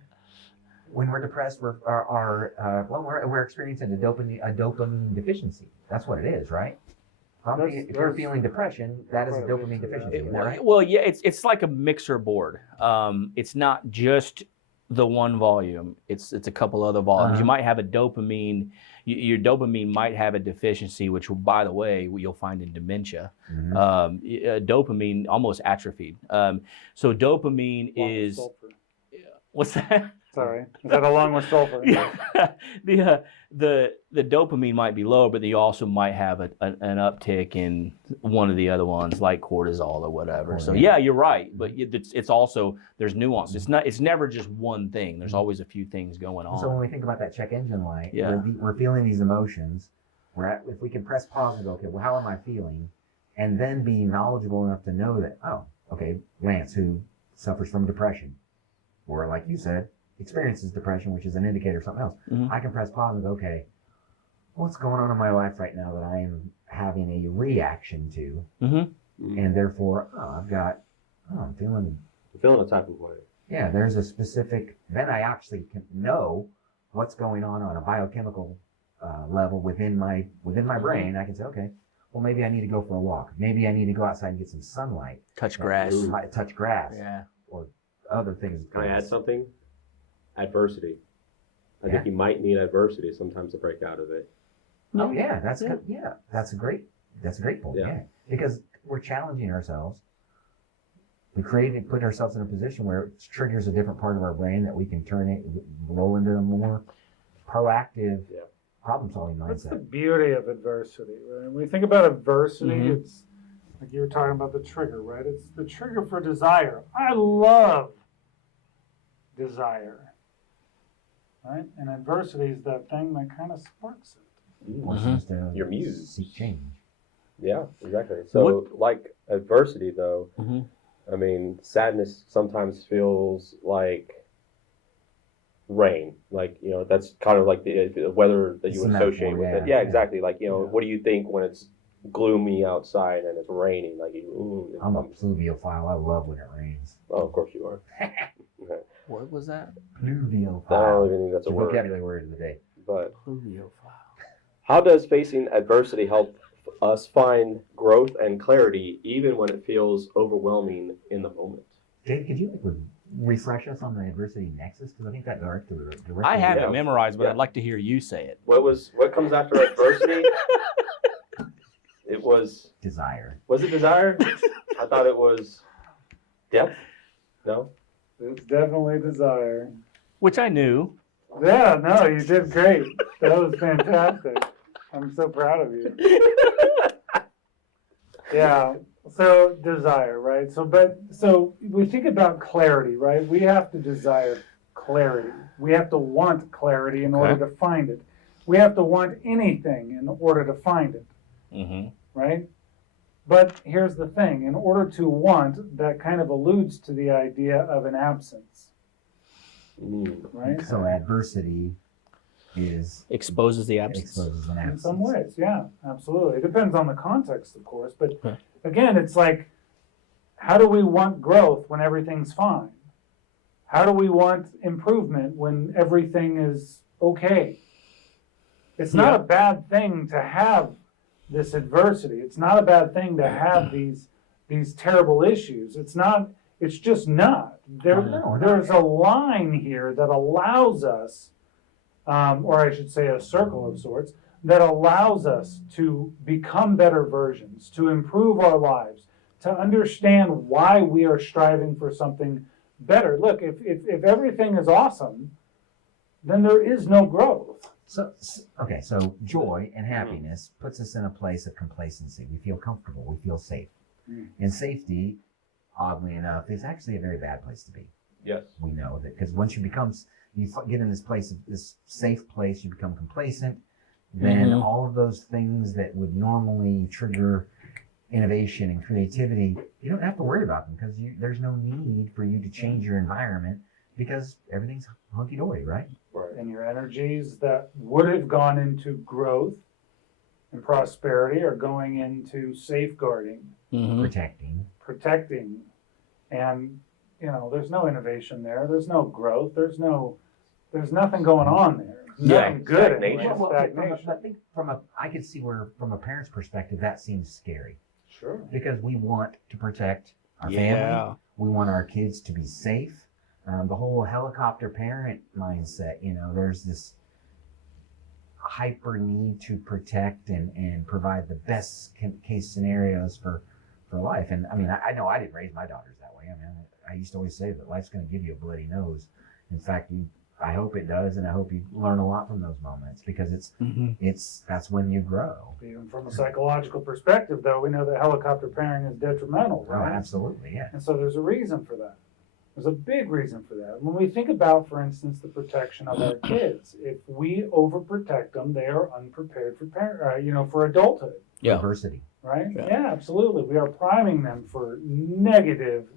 when we're depressed, we're experiencing a dopamine deficiency. That's what it is, right? If you're feeling depression, that is a dopamine deficiency, isn't that right? Well, yeah, it's like a mixer board. It's not just the one volume. It's a couple other volumes. You might have a dopamine. Your dopamine might have a deficiency, which, by the way, you'll find in dementia. Dopamine almost atrophied. So dopamine is what's that? Sorry, is that along with sulfur? Yeah, the dopamine might be low, but you also might have an uptick in one of the other ones, like cortisol or whatever. So yeah, you're right, but it's also there's nuance. It's never just one thing. There's always a few things going on. So when we think about that check engine light, Yeah. we're feeling these emotions. If we can press positive, okay, well, how am I feeling? And then be knowledgeable enough to know that, oh, okay, Lance, who suffers from depression, or like you said, experiences depression, which is an indicator of something else. I can press positive, okay, what's going on in my life right now that I am having a reaction to, and therefore, I'm feeling a type of way. Yeah, there's a specific, then I actually can know what's going on a biochemical level within my brain. I can say, okay, well, maybe I need to go for a walk. Maybe I need to go outside and get some sunlight. Touch grass. Touch grass. Yeah. Or other things. Can I add something? Adversity. I think you might need adversity sometimes to break out of it. Oh yeah, that's good. Yeah, that's a great point. Yeah. Yeah, because we're challenging ourselves. We put ourselves in a position where it triggers a different part of our brain that we can roll into a more proactive Yeah. problem-solving That's the mindset. beauty of adversity, right? When we think about adversity, Mhm. it's like you were talking about the trigger, right? It's the trigger for desire. I love desire, right? And adversity is that thing that kind of sparks it. Forces us to Your muse. seek change. Yeah, exactly. So, like adversity, though, Mhm. I mean, sadness sometimes feels like rain. Like, you know, that's kind of like the weather that It's you a associate metaphor, with it. yeah. Yeah, exactly. Like, you know, Yeah. what do you think when it's gloomy outside and it's raining? Like, ooh, I'm a pluviophile. I love when it rains. oh, of course you are. What was that? I don't Pluviophile. even think that's It's a a word. vocabulary word of the day. But Pluviophile. how does facing adversity help us find growth and clarity even when it feels overwhelming in the moment? Jade, could you refresh us on the adversity nexus? Because I think that directly. I have Yeah. it memorized, but Yeah. I'd like to hear you say it. What comes after adversity? It was Desire. it desire? I thought it was depth. No? It's definitely desire. Which I knew. Yeah, no, you did great. That was fantastic. I'm so proud of you. Yeah. So desire, right? So we think about clarity, right? We have to desire clarity. We have to want clarity in order to find it. We have to want anything in order to find it, Mm-hmm. right? But here's the thing, in order to want, that kind of alludes to the idea of an absence, right? So adversity Exposes the absence. exposes an In absence. some ways, yeah, absolutely. It depends on the context, of course. But Okay. again, it's like, how do we want growth when everything's fine? How do we want improvement when everything is okay? It's not a bad thing to have this adversity. It's not a bad thing to have these terrible issues. It's just not. There's a line here that allows us, or I should say a circle of sorts, that allows us to become better versions, to improve our lives, to understand why we are striving for something better. Look, if everything is awesome, then there is no growth. So joy and happiness puts us in a place of complacency. We feel comfortable. We feel safe. And safety, oddly enough, is actually a very bad place to be. Yes. We know that because once you get in this place of this safe place, you become complacent. Then all of those things that would normally trigger innovation and creativity, you don't have to worry about them because there's no need for you to change your environment because everything's hunky-dory, right? Right. And your energies that would have gone into growth and prosperity are going into safeguarding, Mm-hmm. Protecting. and there's no innovation there. There's no growth. There's nothing going on there. Yeah. Nothing good. Stagnation. Anyway. Well, Stagnation. I think I could see where, from a parent's perspective, that seems scary Sure. because we want to protect our family. Yeah. We want our kids to be safe. The whole helicopter parent mindset, there's this hyper need to protect and provide the best case scenarios for life. And I mean, I know I didn't raise my daughters that way. I mean, I used to always say that life's going to give you a bloody nose. In fact, I hope it does, and I hope you learn a lot from those moments because that's when you grow. Even from a psychological perspective, though, we know that helicopter parenting is detrimental, Oh, right? absolutely, yeah. And so there's a reason for that. There's a big reason for that. When we think about, for instance, the protection of our kids, if we overprotect them, they are unprepared for adulthood, Yeah. Adversity. right? Yeah. Yeah, absolutely. We are priming them for negative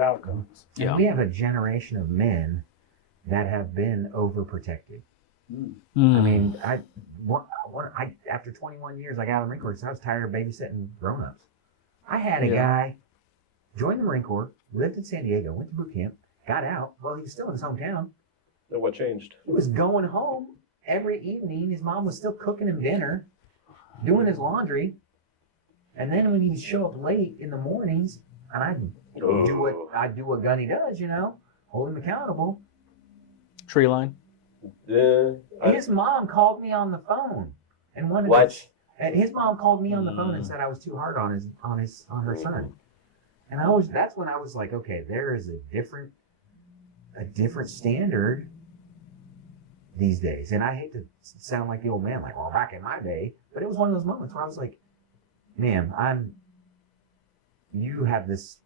outcomes. And Yeah. we have a generation of men that have been overprotected. I mean, after 21 years, I got out of the Marine Corps because I was tired of babysitting grown-ups. I had a guy join the Marine Corps, lived in San Diego, went to boot camp, got out. Well, he was still in his hometown. And what changed? He was going home every evening. His mom was still cooking him dinner, doing his laundry. And then when he'd show up late in the mornings, and I'd do what Gunny does, hold him accountable. Tree line. His mom called me on the phone and wanted What? and his mom called me on the phone and said I was too hard on her son. And that's when I was like, okay, there is a different standard these days. And I hate to sound like the old man, like, well, back in my day, but it was one of those moments where I was like, man, you have this,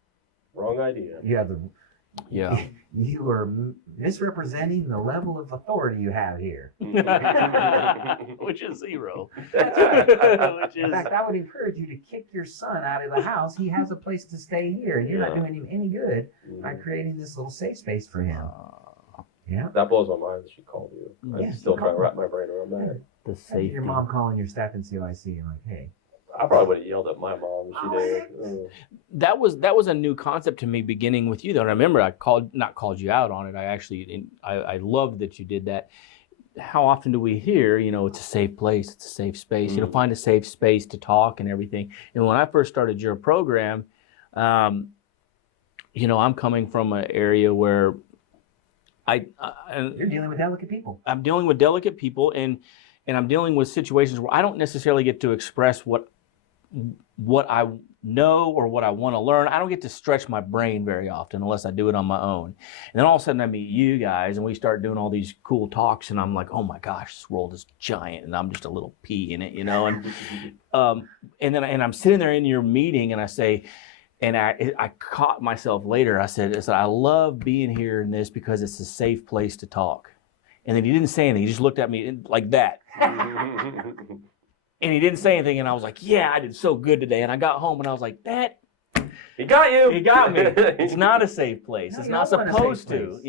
Wrong idea. you have the, Yeah. you are misrepresenting the level of authority you have here. Which is zero. That's right. Which In is fact, I would encourage you to kick your son out of the house. He has a place to stay here. You're not Yeah. doing him any good by creating this little safe space for him. Yeah. That blows my mind that she called you. I'm Yeah, still she trying to called wrap my brain around that. the Imagine safety. your mom calling your staff in COIC and like, hey, I probably would have yelled at my mom. She did. That was a new concept to me beginning with you though. And I remember I not called you out on it. I loved that you did that. How often do we hear, it's a safe place, it's a safe space, find a safe space to talk and everything. And when I first started your program, I'm coming from an area where you're dealing with delicate people. I'm dealing with delicate people and I'm dealing with situations where I don't necessarily get to express what I know or what I want to learn. I don't get to stretch my brain very often unless I do it on my own. And then all of a sudden I meet you guys and we start doing all these cool talks and I'm like, oh my gosh, this world is giant and I'm just a little pea in it, and then I'm sitting there in your meeting and I say, and I caught myself later. I said, I love being here in this because it's a safe place to talk. And then he didn't say anything. He just looked at me like that. And he didn't say anything. And I was like, yeah, I did so good today. And I got home and I was like, He got you. he got me. It's not a safe place. No, It's you not don't want a safe supposed to,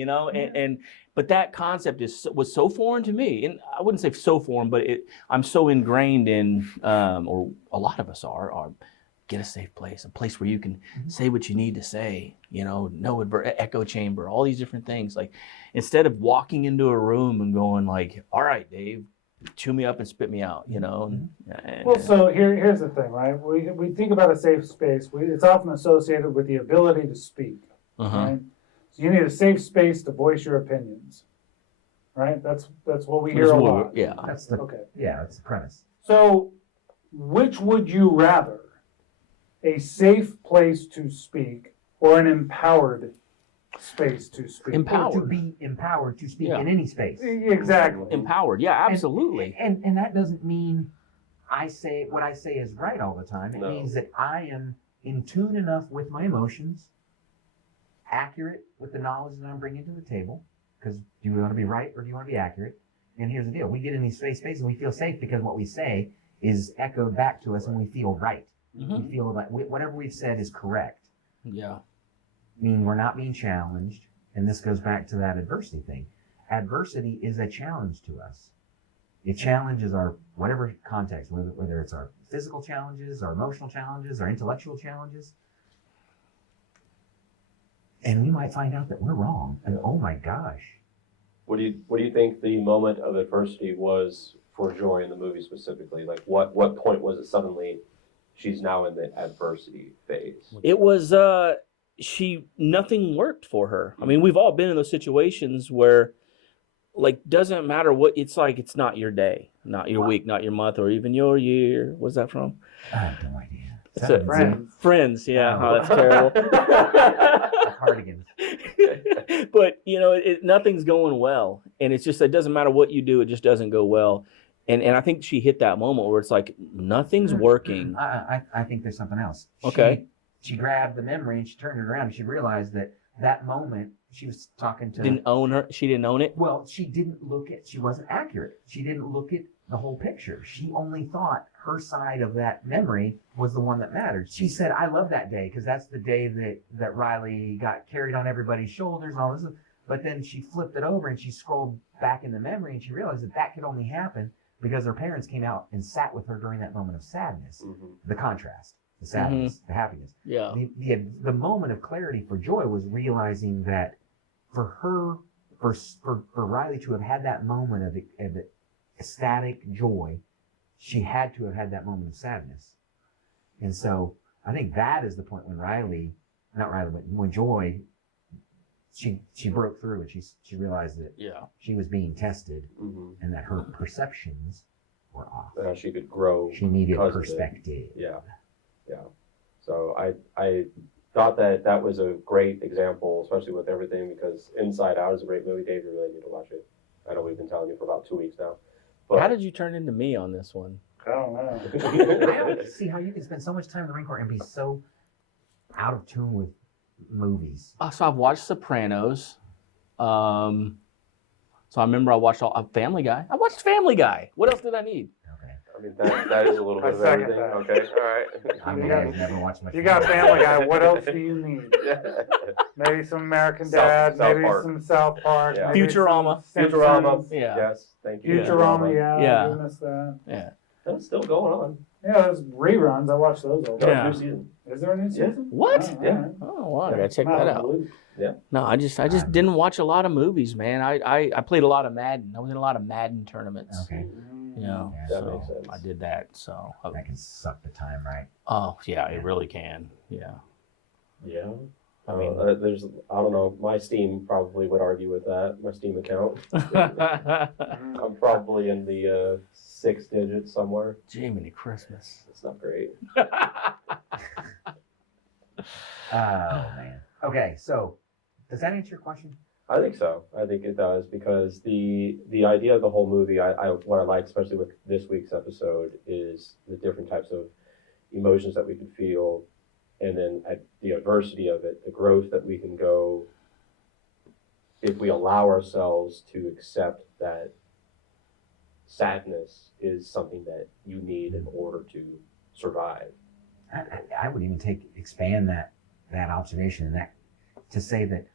place. but that concept was so foreign to me. And I wouldn't say so foreign, but I'm so ingrained in, or a lot of us are get a safe place, a place where you can say what you need to say, no echo chamber, all these different things. Like instead of walking into a room and going like, all right, Dave, chew me up and spit me out, Well, so here's the thing, right? We think about a safe space. It's often associated with the ability to speak, right? So you need a safe space to voice your opinions, right? That's what we hear a lot. Yeah. That's the Okay. that's the premise. So, which would you rather? A safe place to speak or an empowered space to speak? Empowered. Or to be empowered to speak Yeah. in any space. Exactly. Empowered. Yeah, absolutely. And that doesn't mean what I say is right all the time. It No. means that I am in tune enough with my emotions, accurate with the knowledge that I'm bringing to the table. Because do you want to be right or do you want to be accurate? And here's the deal: we get in these spaces and we feel safe because what we say is echoed back to us, and we feel right. Mhm. We feel like whatever we've said is correct. Yeah. Meaning we're not being challenged, and this goes back to that adversity thing. Adversity is a challenge to us. It challenges our whatever context, whether it's our physical challenges, our emotional challenges, our intellectual challenges. And we might find out that we're wrong. And oh my gosh. What do you think the moment of adversity was for Joy in the movie specifically? Like what point was it suddenly she's now in the adversity phase? It was nothing worked for her. I mean, we've all been in those situations where like doesn't matter what it's like, it's not your day, not your week, not your month, or even your year. What's that from? I have no idea. It's a Friends. Friends, yeah. Oh. Oh, that's terrible. The Cardigans. But nothing's going well, and it's just it doesn't matter what you do, it just doesn't go well. And I think she hit that moment where it's like nothing's working. I think there's something else. Okay. She grabbed the memory and she turned it around and she realized that moment she was talking to. Didn't own her. She didn't own it. Well, she wasn't accurate. She didn't look at the whole picture. She only thought her side of that memory was the one that mattered. She said, I love that day because that's the day that Riley got carried on everybody's shoulders and all this. But then she flipped it over and she scrolled back in the memory and she realized that could only happen because her parents came out and sat with her during that moment of sadness. Mm-hmm. The contrast, the sadness, the happiness. Yeah. The moment of clarity for Joy was realizing that for her, for Riley to have had that moment of ecstatic joy, she had to have had that moment of sadness. And so I think that is the point when when Joy, she broke through and she realized that she was being tested and that her perceptions were off. How she could grow. She needed because of it. perspective. Yeah. So I thought that was a great example, especially with everything, because Inside Out is a great movie. Dave, you really need to watch it. I know we've been telling you for about 2 weeks now. How did you turn into me on this one? I don't know. I don't see how you can spend so much time in the Marine Corps and be so out of tune with movies. So I've watched Sopranos. So I remember I watched Family Guy. I watched Family Guy. What else did I need? Okay. I mean, that is a little bit I of second everything. that. Okay, all right. I mean, You got- I've never watched much. You got Family Guy. What else do you need? Maybe some American Dad. South Maybe Park. some South Park. Yeah. Maybe Futurama. some Futurama. Simpsons. Yeah. Yes, thank you. Futurama. Yeah. Yeah. You missed that. Yeah. That's still going on. Yeah, there's reruns. I watch those all the No, time. Yeah. new season. Is there a new season? What? Oh, Yeah. all right. Oh, wow, I gotta check I'm that of the out. loop. No, I just didn't watch a lot of movies, man. I played a lot of Madden. I was in a lot of Madden tournaments. Okay. You know, Yeah, that so makes sense. I did that. So, That can suck the time, right? oh yeah, it really can. Yeah. Yeah. I mean, There's, I don't know, my Steam probably would argue with that, my Steam account. I'm probably in the 6 digits somewhere. Jiminy Christmas. It's not great. Oh man. Okay, so does that answer your question? I think so. I think it does because the idea of the whole movie, I what I like, especially with this week's episode, is the different types of emotions that we can feel, and then the adversity of it, the growth that we can go if we allow ourselves to accept that sadness is something that you need in order to survive. I would even expand that observation and that to say that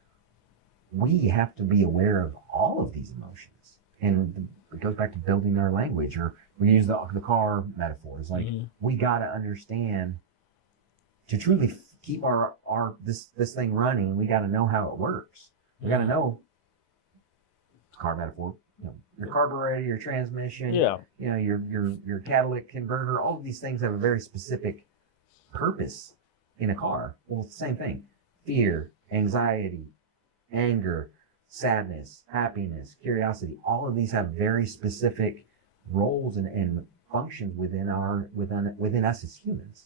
we have to be aware of all of these emotions, and it goes back to building our language. Or we use the car metaphors. Like we got to understand to truly keep our this thing running. We got to know how it works. We got to know car metaphor. You know, your carburetor, your transmission. Yeah. You know, your catalytic converter. All of these things have a very specific purpose in a car. Well, it's the same thing. Fear, anxiety, anger, sadness, happiness, curiosity. All of these have very specific roles and functions within us as humans.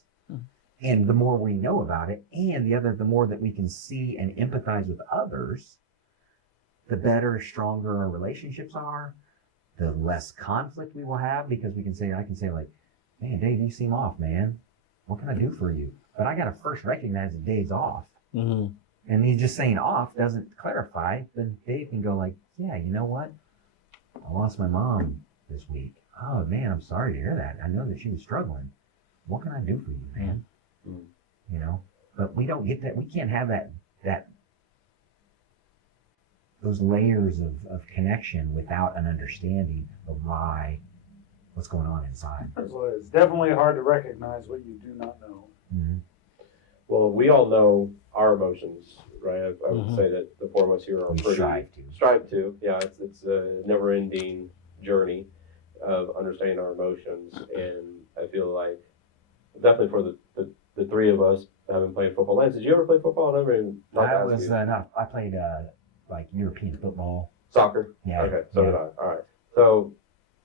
And the more we know about it, and the more that we can see and empathize with others, the better, stronger our relationships are, the less conflict we will have, because I can say like, man, Dave, you seem off, man. What can I do for you? But I got to first recognize that Dave's off. Mm-hmm. And he's just saying off doesn't clarify. Then Dave can go like, yeah, you know what? I lost my mom this week. Oh man, I'm sorry to hear that. I know that she was struggling. What can I do for you, man? Mm. You know, but we don't get that. We can't have those layers of connection without an understanding of what's going on inside. So it's definitely hard to recognize what you do not know. Mm-hmm. Well, we all know our emotions, right? I would Mhm. say that the four of us here are We pretty strive to. Yeah, it's a never-ending journey of understanding our emotions, and I feel like definitely for the three of us having played football. Lance, did you ever play football? I never even thought to I ask was you. not. I played like European football. Soccer. Yeah. Okay, so yeah. did I. All right. So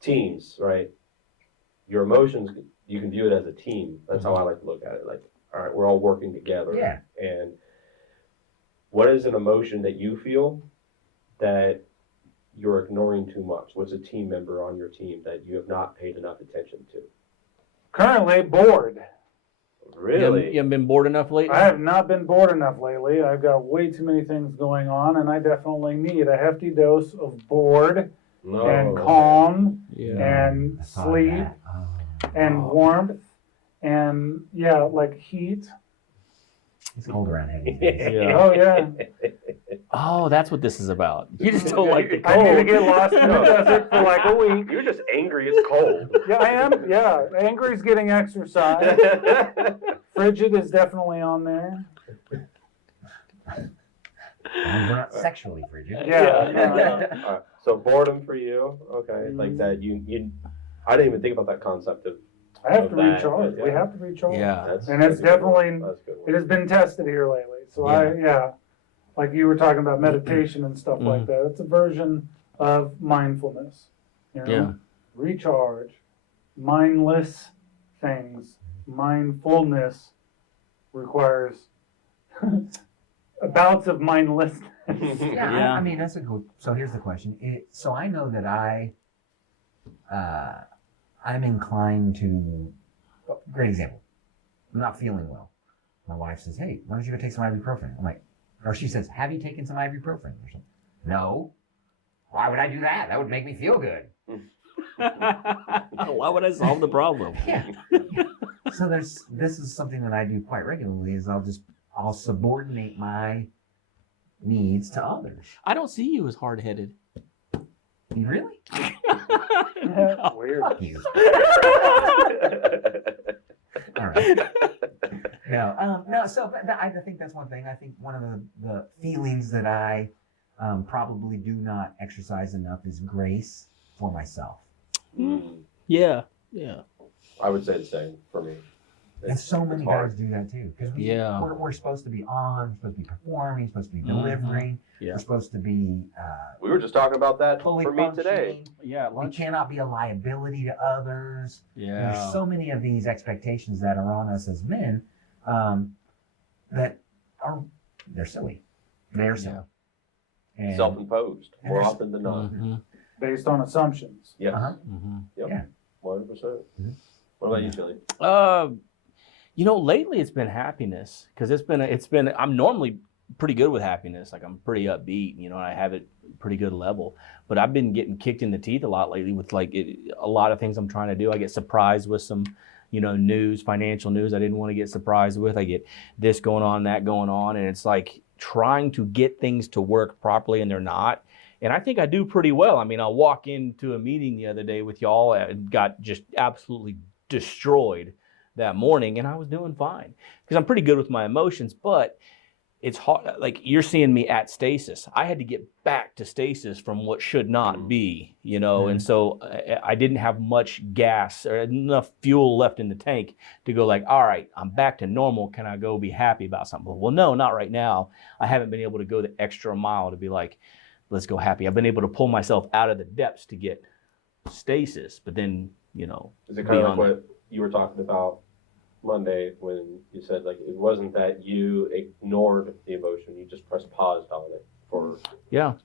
teams, right? Your emotions, you can view it as a team. That's how I like to look at it. Like, all right, we're all working together. Yeah. And what is an emotion that you feel that you're ignoring too much? What's a team member on your team that you have not paid enough attention to? Currently bored. Really? You haven't been bored enough lately? I have not been bored enough lately. I've got way too many things going on, and I definitely need a hefty dose of bored No. and calm Yeah. and I thought of sleep that. and warmth and like heat. It's cold around here. these days. Yeah. Oh yeah. Oh, that's what this is about. You just don't like the I need to cold. get lost in the desert for like a week. You're just angry it's cold. Yeah, I am. Yeah, angry's getting exercise. Frigid is definitely on there. And we're not sexually frigid. Yeah. All right. So boredom for you, okay? Like that, you. I didn't even think about that concept of. I have to That, recharge. yeah. We have to recharge. Yeah. That's, And it's that's a good one. definitely- That's a good It one. has been tested here lately. So like you were talking about meditation and stuff like that. It's a version of mindfulness. You know? Yeah. Recharge, mindless things. Mindfulness requires bouts of mindlessness. Yeah. I mean, that's a good. So here's the question. So I know that I'm inclined to. Great example. I'm not feeling well. My wife says, "Hey, why don't you go take some ibuprofen?" I'm like, or she says, "Have you taken some ibuprofen?" Or something. No. Why would I do that? That would make me feel good. Why would I solve the problem? Yeah. So this is something that I do quite regularly. Is I'll subordinate my needs to others. I don't see you as hard-headed. You really? Weird. Fuck you. All right. No. So but I think that's one thing. I think one of the feelings that I probably do not exercise enough is grace for myself. Yeah. I would say the same for me. And so many it's hard. guys do that too. Because Yeah. we're supposed to be on, we're supposed to be performing, supposed to be delivering, Yeah. we're supposed to be We were just talking about that fully for me today. functioning. Yeah. We cannot be a liability to others. Yeah. There's so many of these expectations that are on us as men that they're silly. They're silly. And Self-imposed more there's- often than not. Mhm. Based on assumptions. Yes. Uh-huh. Mhm. Yep. Yeah. 100%. Mhm. What about you, Chili? Lately it's been happiness because it's been. I'm normally pretty good with happiness. Like I'm pretty upbeat, and I have it pretty good level. But I've been getting kicked in the teeth a lot lately with a lot of things I'm trying to do. I get surprised with some, news, financial news I didn't want to get surprised with. I get this going on, that going on, and it's like trying to get things to work properly, and they're not. And I think I do pretty well. I mean, I walk into a meeting the other day with y'all and got just absolutely destroyed that morning, and I was doing fine because I'm pretty good with my emotions, but it's hard. Like you're seeing me at stasis. I had to get back to stasis from what should not be, and so I didn't have much gas or enough fuel left in the tank to go like, all right, I'm back to normal. Can I go be happy about something? Well, no, not right now. I haven't been able to go the extra mile to be like, let's go happy. I've been able to pull myself out of the depths to get stasis, but then, Is it kind of like what you were talking about Monday when you said like it wasn't that you ignored the emotion, you just pressed pause on it for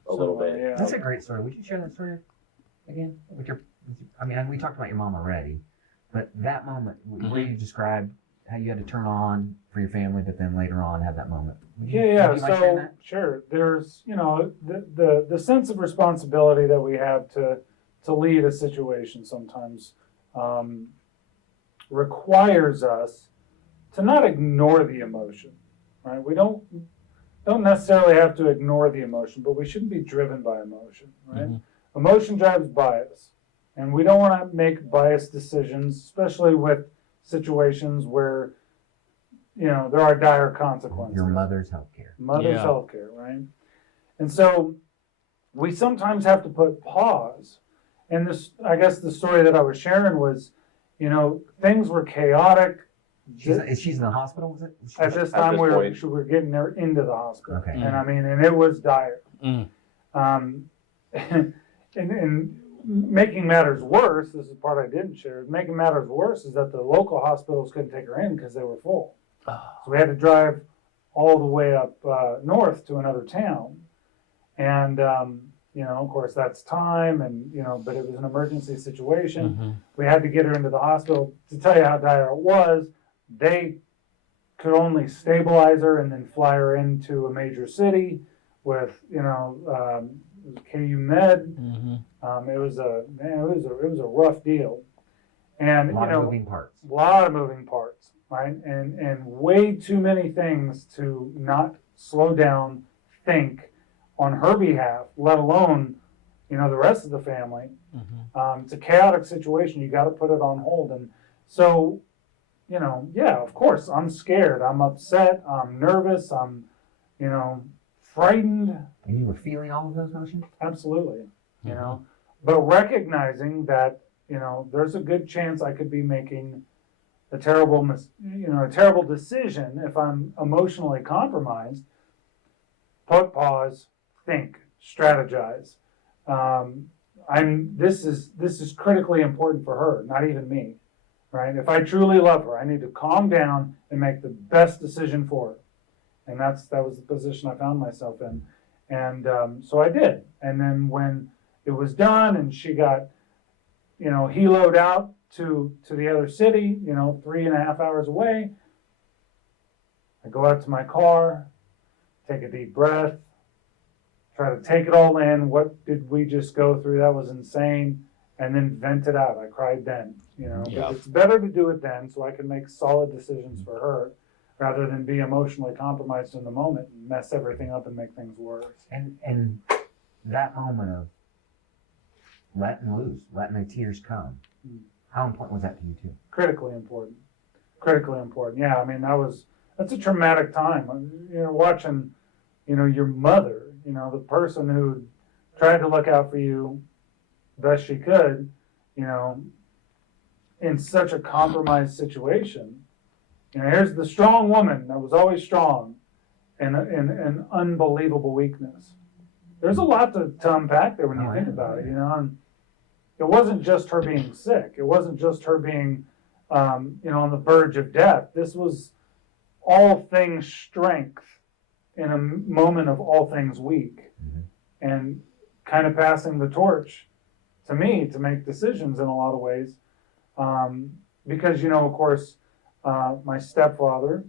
a little bit. Yeah. That's a great story. Would you share that story again? I mean, we talked about your mom already, but that moment where you described how you had to turn on for your family, but then later on have that moment. Would you mind sharing So that? sure, there's the sense of responsibility that we have to lead a situation sometimes requires us to not ignore the emotion, right? We don't necessarily have to ignore the emotion, but we shouldn't be driven by emotion, right? Mm-hmm. Emotion drives bias, and we don't want to make biased decisions, especially with situations where there are dire consequences. Your mother's healthcare. Mother's healthcare, right? And so we sometimes have to put pause. And this, I guess, the story that I was sharing was, things were chaotic. She's in the hospital, was it? At this At time, this we point. were getting her into the hospital, Okay. and and it was dire. Mm. And making matters worse, this is the part I didn't share. Making matters worse is that the local hospitals couldn't take her in because they were full. So we had to drive all the way up north to another town, and of course that's time, and but it was an emergency situation. Mm-hmm. We had to get her into the hospital. To tell you how dire it was, they could only stabilize her and then fly her into a major city with KU Med. Mm-hmm. It was a rough deal, and A lot of moving parts. a lot of moving parts, right? And way too many things to not slow down, think on her behalf, let alone the rest of the family. Mm-hmm. It's a chaotic situation. You got to put it on hold, and so of course I'm scared, I'm upset, I'm nervous, I'm frightened. And you were feeling all of those emotions? Absolutely, Mm-hmm. but recognizing that there's a good chance I could be making a terrible decision if I'm emotionally compromised. Put pause, think, strategize. This is critically important for her, not even me, right? If I truly love her, I need to calm down and make the best decision for her. And that was the position I found myself in. And so I did. And then when it was done and she got, heloed out to the other city, 3.5 hours away, I go out to my car, take a deep breath, try to take it all in. What did we just go through? That was insane. And then vent it out. I cried then, Yeah. But it's better to do it then so I can make solid decisions for her rather than be emotionally compromised in the moment and mess everything up and make things worse. And that moment of letting loose, letting the tears come, how important was that to you too? Critically important. Critically important. Yeah, I mean, that's a traumatic time. Watching, your mother, the person who tried to look out for you best she could, in such a compromised situation. Here's the strong woman that was always strong and an unbelievable weakness. There's a lot to unpack there when you think about it, and it wasn't just her being sick. It wasn't just her being, on the verge of death. This was all things strength in a moment of all things weak, and kind of passing the torch to me to make decisions in a lot of ways. Because, of course, my stepfather,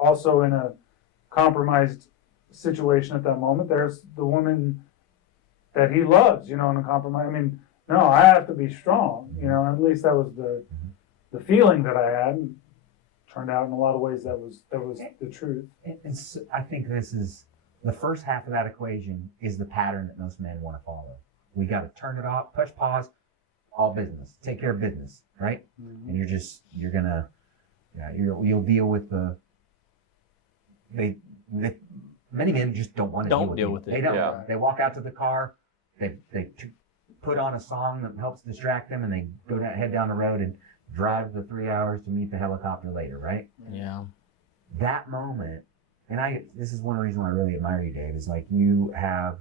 also in a compromised situation at that moment, there's the woman that he loves, in a compromise. I mean, no, I have to be strong, at least that was the feeling that I had. And turned out in a lot of ways that was the truth. I think this is the first half of that equation is the pattern that most men want to follow. We got to turn it off, push pause, all business, take care of business, right? Mm-hmm. And you'll deal with many men just don't want to deal with it. They don't. Yeah. They walk out to the car, they put on a song that helps distract them, and they head down the road and drive the 3 hours to meet the helicopter later, right? Yeah. That moment, and this is one reason why I really admire you, Dave, is like you have,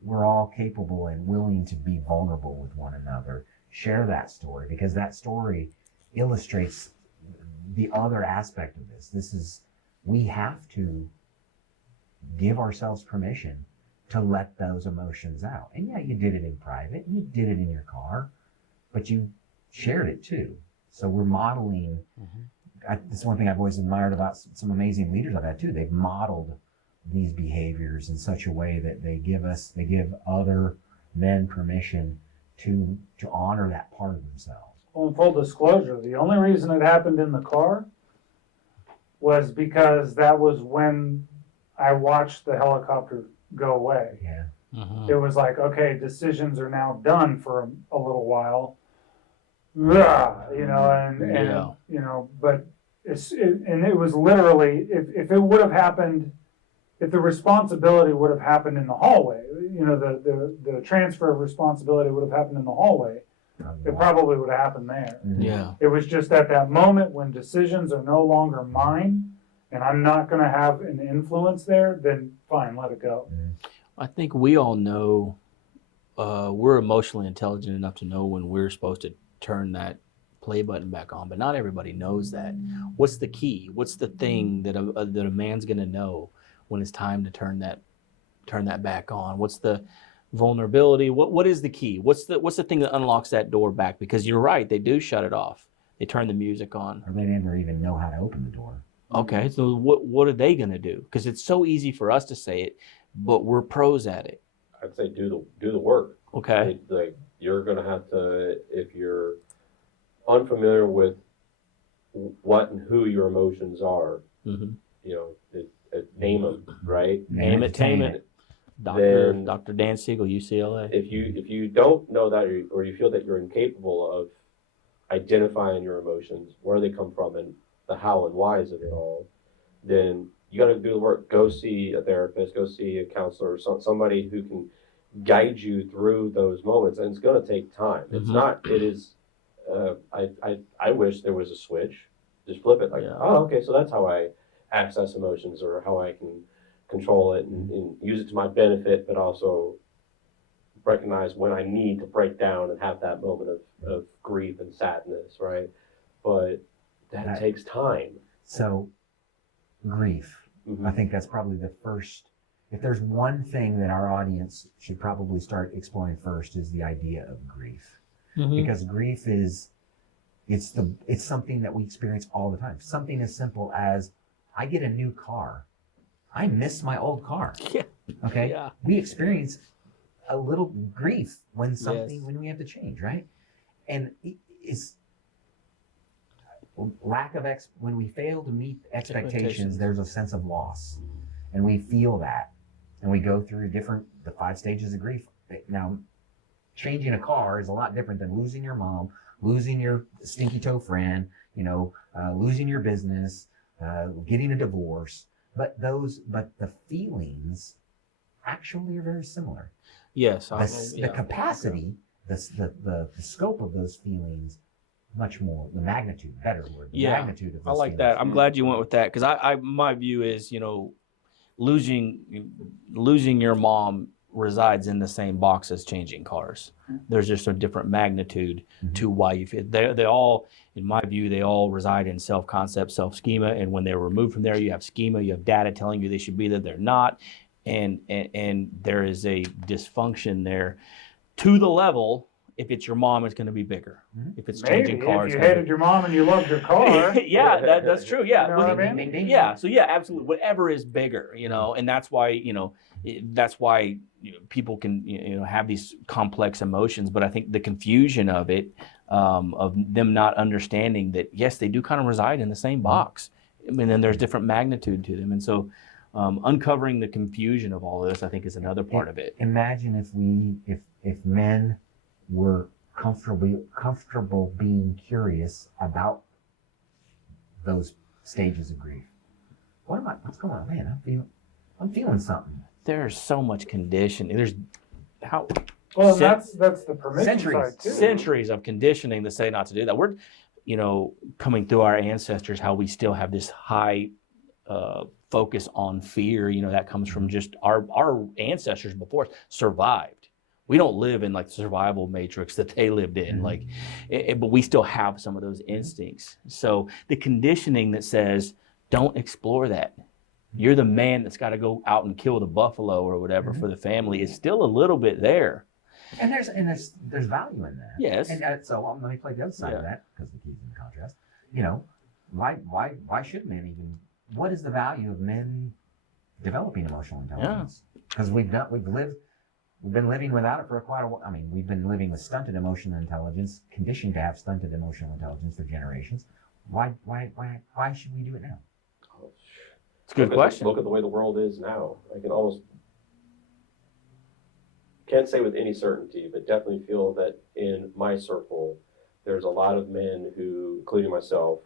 we're all capable and willing to be vulnerable with one another, share that story, because that story illustrates the other aspect of this. We have to give ourselves permission to let those emotions out. And yeah, you did it in private, you did it in your car, but you shared it too. So we're modeling. That's one thing I've always admired about some amazing leaders I've had too. They've modeled these behaviors in such a way that they give other men permission to honor that part of themselves. Well, in full disclosure, the only reason it happened in the car was because that was when I watched the helicopter go away. Yeah. It was like, okay, decisions are now done for a little while. But it was literally, if it would have happened, if the responsibility would have happened in the hallway, the transfer of responsibility would have happened in the hallway, it probably would have happened there. Yeah. It was just at that moment when decisions are no longer mine and I'm not going to have an influence there, then fine, let it go. I think we all know we're emotionally intelligent enough to know when we're supposed to turn that play button back on, but not everybody knows that. What's the key? What's the thing that a man's going to know when it's time to turn that back on? What's the vulnerability? What is the key? What's the thing that unlocks that door back? Because you're right, they do shut it off. They turn the music on. Or they never even know how to open the door. Okay, so what are they going to do? Because it's so easy for us to say it, but we're pros at it. I'd say do the work. Okay. Like you're gonna have to, if you're unfamiliar with what and who your emotions are, name them, right? Name it, tame it. Dr. Dan Siegel, UCLA. If you don't know that, or you feel that you're incapable of identifying your emotions, where they come from, and the how and whys of it all, then you got to do the work. Go see a therapist, go see a counselor, or somebody who can guide you through those moments. And it's going to take time. It's not. It is. I wish there was a switch. Just flip it. Oh, okay. So that's how I access emotions, or how I can control it and use it to my benefit, but also recognize when I need to break down and have that moment of grief and sadness, right? But that takes time. So grief, Mhm. I think that's probably the first. If there's one thing that our audience should probably start exploring first, is the idea of grief, because grief is it's something that we experience all the time. Something as simple as I get a new car, I miss my old car. Yeah. Okay. Yeah. We experience a little grief when Yes. when we have to change, right? And it's when we fail to meet expectations, there's a sense of loss, and we feel that, and we go through the 5 stages of grief. Now, changing a car is a lot different than losing your mom, losing your stinky toe friend, losing your business, getting a divorce. But the feelings actually are very similar. Yes. The capacity, the scope of those feelings, much more, the magnitude, better word, the Yeah, magnitude of I those like feelings. that. I'm glad you went with that, because my view is, losing your mom resides in the same box as changing cars. There's just a different magnitude to why you feel. They all, in my view, they all reside in self-concept, self-schema, and when they're removed from there, you have schema, you have data telling you they should be there, they're not, and there is a dysfunction there to the level. If it's your mom, it's going to be bigger. If it's changing Maybe cars, if you hated your mom and you loved your car. yeah, that's true. Yeah, You know what I mean? yeah. So yeah, absolutely. Whatever is bigger, and that's why people can have these complex emotions. But I think the confusion of it, of them not understanding that yes, they do kind of reside in the same box, and then there's different magnitude to them, and so uncovering the confusion of all of this, I think, is another part of it. Imagine if men were comfortable being curious about those stages of grief. What's going on, man? I'm feeling something. There's so much conditioning. There's how Well, that's the permission Centuries. side too. centuries of conditioning to say not to do that. We're, coming through our ancestors, how we still have this high focus on fear. That comes from just our ancestors before us survived. We don't live in like the survival matrix that they lived in, but we still have some of those instincts. So the conditioning that says, don't explore that. You're the man that's got to go out and kill the buffalo or whatever for the family is still a little bit there. And there's value in that. Yes. And so let me play the other side of that, because the key's in the contrast. Why should men even? What is the value of men developing emotional intelligence? Because we've been living without it for quite a while. I mean, we've been living with stunted emotional intelligence, conditioned to have stunted emotional intelligence for generations. Why should we do it now? It's a good question. Look at the way the world is now. I can almost can't say with any certainty, but definitely feel that in my circle, there's a lot of men who, including myself,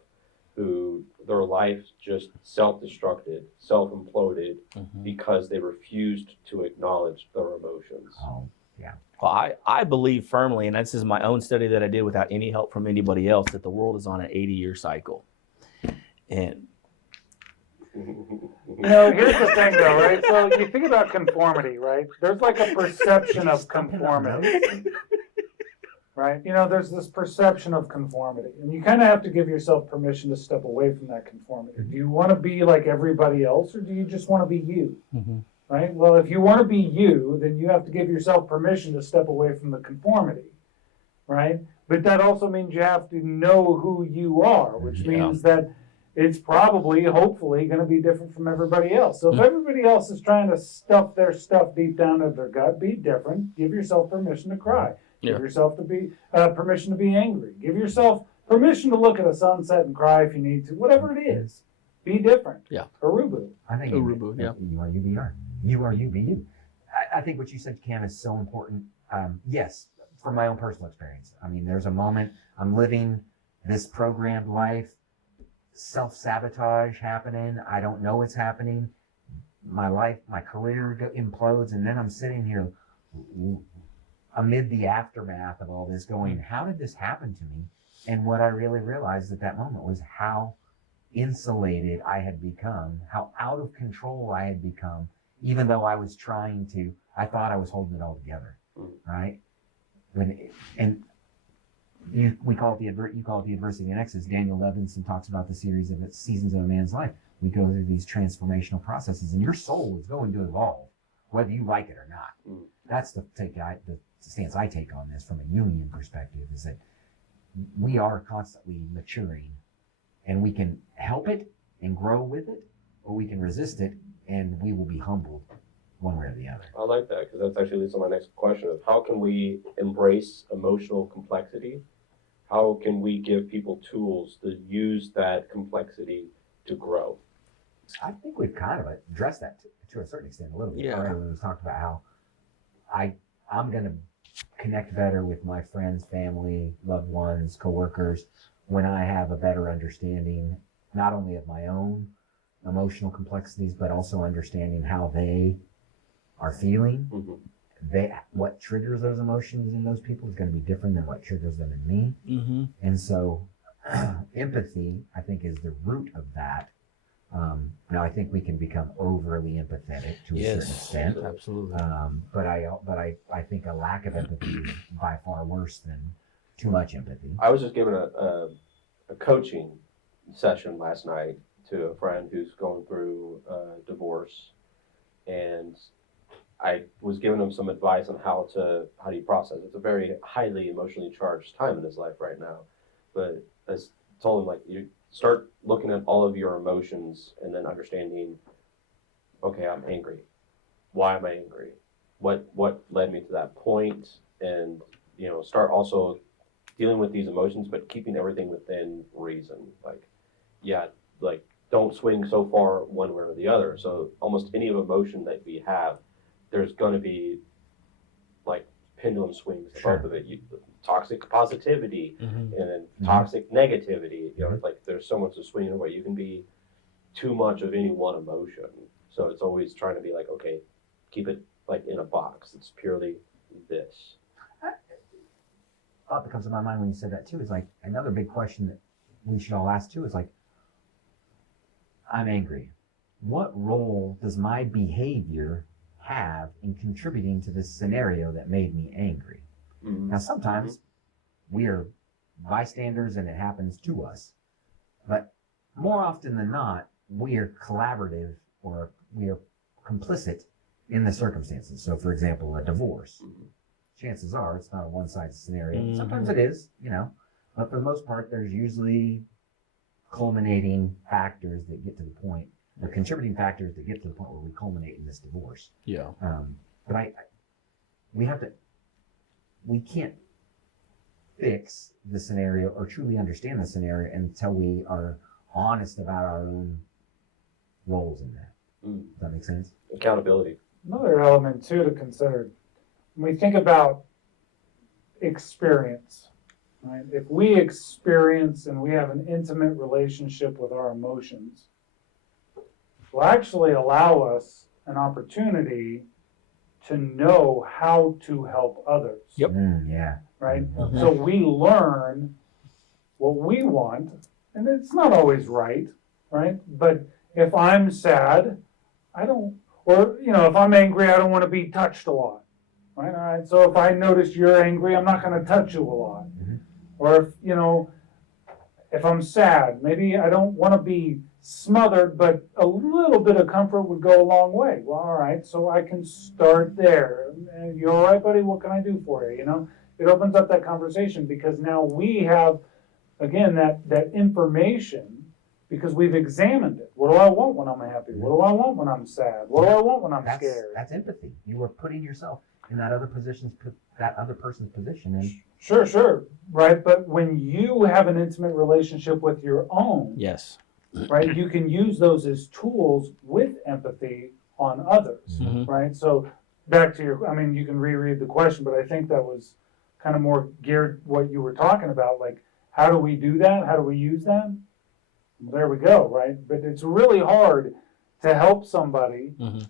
who their life just self-destructed, self-imploded because they refused to acknowledge their emotions. Oh, yeah. Well, I believe firmly, and this is my own study that I did without any help from anybody else, that the world is on an 80-year cycle. And Here's the thing though, right? So you think about conformity, right? There's like a perception of conformity. Right? There's this perception of conformity, and you kind of have to give yourself permission to step away from that conformity. Do you want to be like everybody else, or do you just want to be you? Right? Well, if you want to be you, then you have to give yourself permission to step away from the conformity, right? But that also means you have to know who you are, which means that it's probably, hopefully, going to be different from everybody else. So if everybody else is trying to stuff their stuff deep down in their gut, be different. Give yourself permission to cry. Give yourself permission to be angry. Give yourself permission to look at a sunset and cry if you need to. Whatever it is, be different. Yeah. Urubu. I think Urubu, yeah. You are you be you. You are you be you. I think what you said, Cam, is so important. Yes, from my own personal experience. I mean, there's a moment I'm living this programmed life, self-sabotage happening. I don't know what's happening. My life, my career implodes, and then I'm sitting here amid the aftermath of all this going, how did this happen to me? And what I really realized at that moment was how insulated I had become, how out of control I had become, even though I thought I was holding it all together, right? And you call it the adversity and X's. Daniel Levinson talks about the series of seasons of a man's life. We go through these transformational processes, and your soul is going to evolve, whether you like it or not. Mm. That's the stance I take on this from a Jungian perspective, is that we are constantly maturing, and we can help it and grow with it, or we can resist it and we will be humbled one way or the other. I like that, because that's actually leads to my next question of how can we embrace emotional complexity? How can we give people tools to use that complexity to grow? I think we've kind of addressed that to a certain extent a little bit. Yeah. Earlier we talked about how I'm going to connect better with my friends, family, loved ones, coworkers when I have a better understanding, not only of my own emotional complexities, but also understanding how they are feeling. Mm-hmm. What triggers those emotions in those people is going to be different than what triggers them in me. Mm-hmm. And so empathy, I think, is the root of that. Now, I think we can become overly empathetic to a certain extent. Absolutely. But I think a lack of empathy is by far worse than too much empathy. I was just giving a coaching session last night to a friend who's going through a divorce, and I was giving him some advice on how do you process. It's a very highly emotionally charged time in his life right now, but I told him, like, you start looking at all of your emotions and then understanding, okay, I'm angry. Why am I angry? What led me to that point? And, start also dealing with these emotions, but keeping everything within reason. Like, don't swing so far one way or the other. So almost any emotion that we have, there's going to be like pendulum swings Sure. above of it. Toxic positivity, Mm-hmm. and then Mhm. toxic negativity. It's like there's so much to swing away. You can be too much of any one emotion. So it's always trying to be like, okay, keep it like in a box. It's purely this. Thought that comes to my mind when you said that too is like another big question that we should all ask too is like, I'm angry. What role does my behavior have in contributing to this scenario that made me angry? Mm-hmm. Now, sometimes we are bystanders and it happens to us, but more often than not, we are collaborative or we are complicit in the circumstances. So, for example, a divorce. Mm-hmm. Chances are it's not a one-sided scenario. Mhm. Sometimes it is, but for the most part, there's usually culminating factors that get to the point, or contributing factors that get to the point where we culminate in this divorce. Yeah. But we can't fix the scenario or truly understand the scenario until we are honest about our own roles in that. Mm. Does that make sense? Accountability. Another element too to consider when we think about experience, right? If we experience and we have an intimate relationship with our emotions, will actually allow us an opportunity to know how to help others. Yep. Yeah. Right? Mhm. So we learn what we want, and it's not always right? But if I'm sad, if I'm angry, I don't want to be touched a lot, right? All right. So if I notice you're angry, I'm not going to touch you a lot. Mhm. Or if I'm sad, maybe I don't want to be smothered, but a little bit of comfort would go a long way. Well, all right, so I can start there. You all right, buddy? What can I do for you? It opens up that conversation because now we have, again, that information because we've examined it. What do I want when I'm happy? What do I want when I'm sad? What do I want when I'm scared? That's empathy. You are putting yourself in that other person's position, and Sure, right? But when you have an intimate relationship with your own, Yes. right, you can use those as tools with empathy on others, Mhm. right? So back to you can reread the question, but I think that was kind of more geared what you were talking about, like how do we do that? How do we use that? Well, there we go, right? But it's really hard to help somebody. Mhm.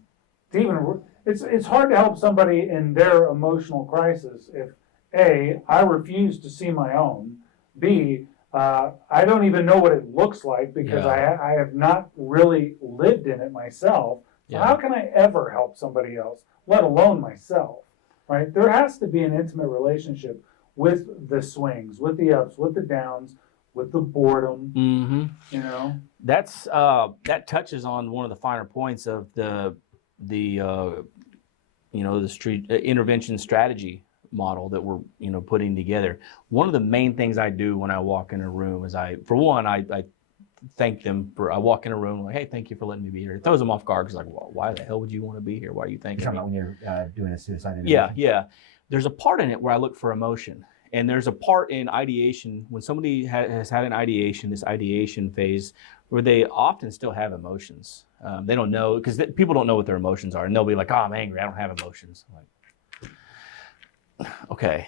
It's hard to help somebody in their emotional crisis if A, I refuse to see my own, B, I don't even know what it looks like because I have not really lived in it myself. So Yeah. how can I ever help somebody else, let alone myself, right? There has to be an intimate relationship with the swings, with the ups, with the downs, with the boredom, Mm-hmm. you know. That's that touches on one of the finer points of the street intervention strategy model that we're putting together. One of the main things I do when I walk in a room is I thank them for. I walk in a room like, hey, thank you for letting me be here. It throws them off guard because like, well, why the hell would you want to be here? Why are you thanking You're me? talking about when you're doing a suicide Yeah, intervention? yeah. There's a part in it where I look for emotion. And there's a part in ideation when somebody has had an ideation, this ideation phase, where they often still have emotions. They don't know, because people don't know what their emotions are. And they'll be like, oh, I'm angry. I don't have emotions. I'm like, okay,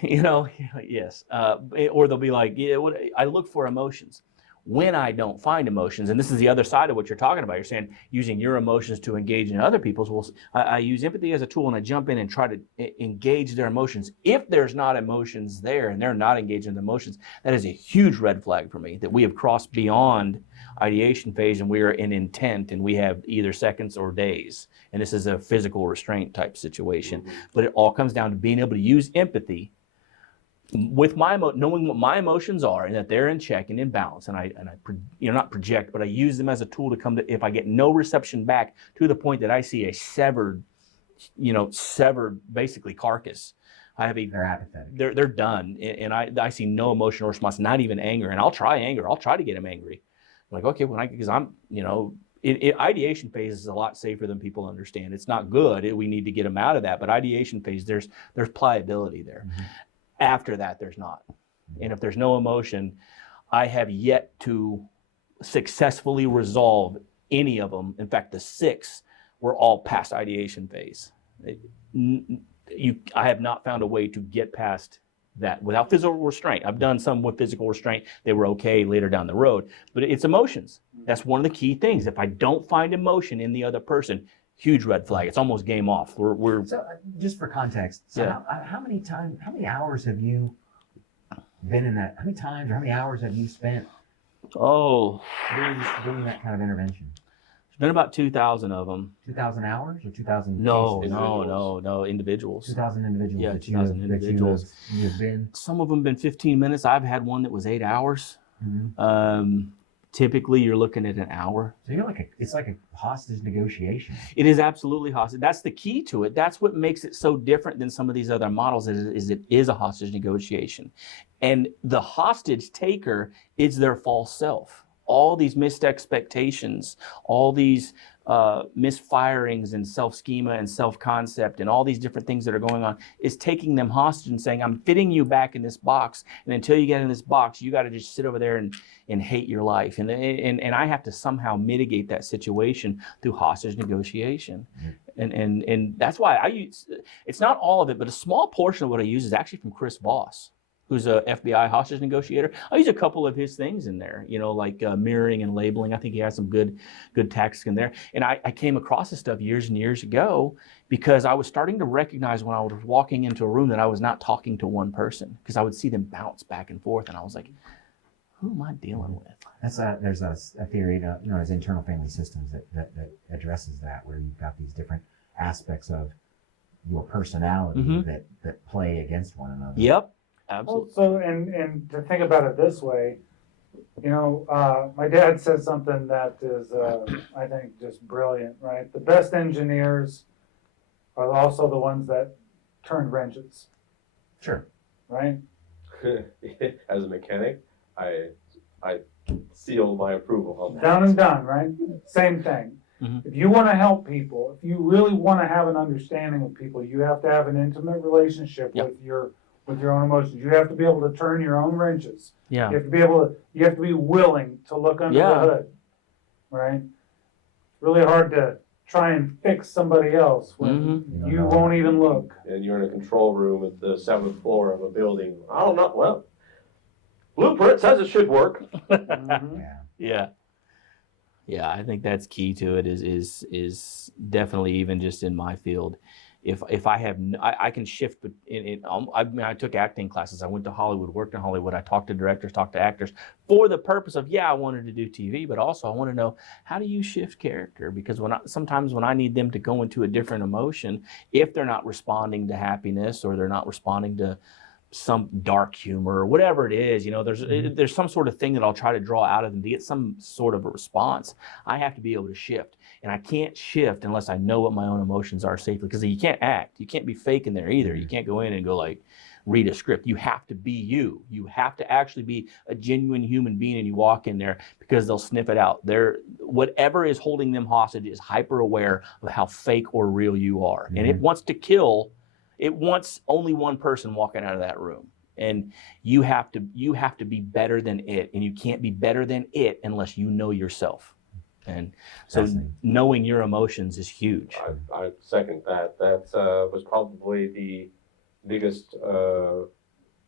yes. Or they'll be like, yeah, I look for emotions. When I don't find emotions, and this is the other side of what you're talking about, you're saying using your emotions to engage in other people's. Well, I use empathy as a tool, and I jump in and try to engage their emotions. If there's not emotions there and they're not engaged in the emotions, that is a huge red flag for me, that we have crossed beyond ideation phase and we are in intent, and we have either seconds or days. And this is a physical restraint type situation. But it all comes down to being able to use empathy with knowing what my emotions are and that they're in check and in balance, and I not project, but I use them as a tool to come to, if I get no reception back, to the point that I see a severed basically carcass. They're apathetic. They're done, and I see no emotional response, not even anger, and I'll try anger. I'll try to get them angry. I'm like, okay, because I'm ideation phase is a lot safer than people understand. It's not good. We need to get them out of that, but ideation phase, there's pliability there. Mm-hmm. After that, there's not. And if there's no emotion, I have yet to successfully resolve any of them. In fact, the 6 were all past ideation phase. I have not found a way to get past that without physical restraint. I've done some with physical restraint. They were okay later down the road. But it's emotions. That's one of the key things. If I don't find emotion in the other person, huge red flag. It's almost game off. We're So just for context, how many hours have you been in that? How many times or how many hours have you spent doing that kind of intervention? There's been about 2,000 of them. 2,000 hours or 2,000 No, cases? No, individuals. 2,000 individuals. Yeah, that 2,000 individuals. You've been. Some of them been 15 minutes. I've had one that was 8 hours. Mm-hmm. Typically, you're looking at an hour. So it's like a hostage negotiation. It is absolutely hostage. That's the key to it. That's what makes it so different than some of these other models. Is it is a hostage negotiation, and the hostage taker is their false self. All these missed expectations, all these misfirings and self-schema and self-concept and all these different things that are going on is taking them hostage and saying, I'm fitting you back in this box, and until you get in this box, you got to just sit over there and hate your life. And I have to somehow mitigate that situation through hostage negotiation. And that's why I use, it's not all of it, but a small portion of what I use is actually from Chris Voss, who's a FBI hostage negotiator. I use a couple of his things in there, like mirroring and labeling. I think he has some good tactics in there. And I came across this stuff years and years ago because I was starting to recognize when I was walking into a room that I was not talking to one person, because I would see them bounce back and forth, and I was like, who am I dealing with? There's a theory known as internal family systems that addresses that, where you've got these different aspects of your personality that play against one another. Yep. Absolutely. So, and to think about it this way, my dad said something that is, I think, just brilliant, right? The best engineers are also the ones that turn wrenches. Sure. Right? As a mechanic, I seal my approval on that. Down and done, right? Same thing. Mm-hmm. If you want to help people, if you really want to have an understanding of people, you have to have an intimate relationship with your own emotions. You have to be able to turn your own wrenches. Yeah. You have to be willing to look under the hood. Right? It's really hard to try and fix somebody else when you won't even look. And you're in a control room at the 7th floor of a building. I don't know. Well, blueprint says it should work. Yeah, I think that's key to it. Is definitely, even just in my field, if I have, I can shift. I took acting classes. I went to Hollywood, worked in Hollywood. I talked to directors, talked to actors for the purpose of, I wanted to do TV, but also I want to know, how do you shift character? Because sometimes when I need them to go into a different emotion, if they're not responding to happiness or they're not responding to some dark humor or whatever it is, there's some sort of thing that I'll try to draw out of them to get some sort of a response. I have to be able to shift, and I can't shift unless I know what my own emotions are safely, because you can't act. You can't be fake in there either. You can't go in and go like, read a script. You have to be you. You have to actually be a genuine human being, and you walk in there, because they'll sniff it out. Whatever is holding them hostage is hyper aware of how fake or real you are. And it wants to kill. It wants only one person walking out of that room. And you have to be better than it. And you can't be better than it unless you know yourself. And so knowing your emotions is huge. I second that. That was probably the biggest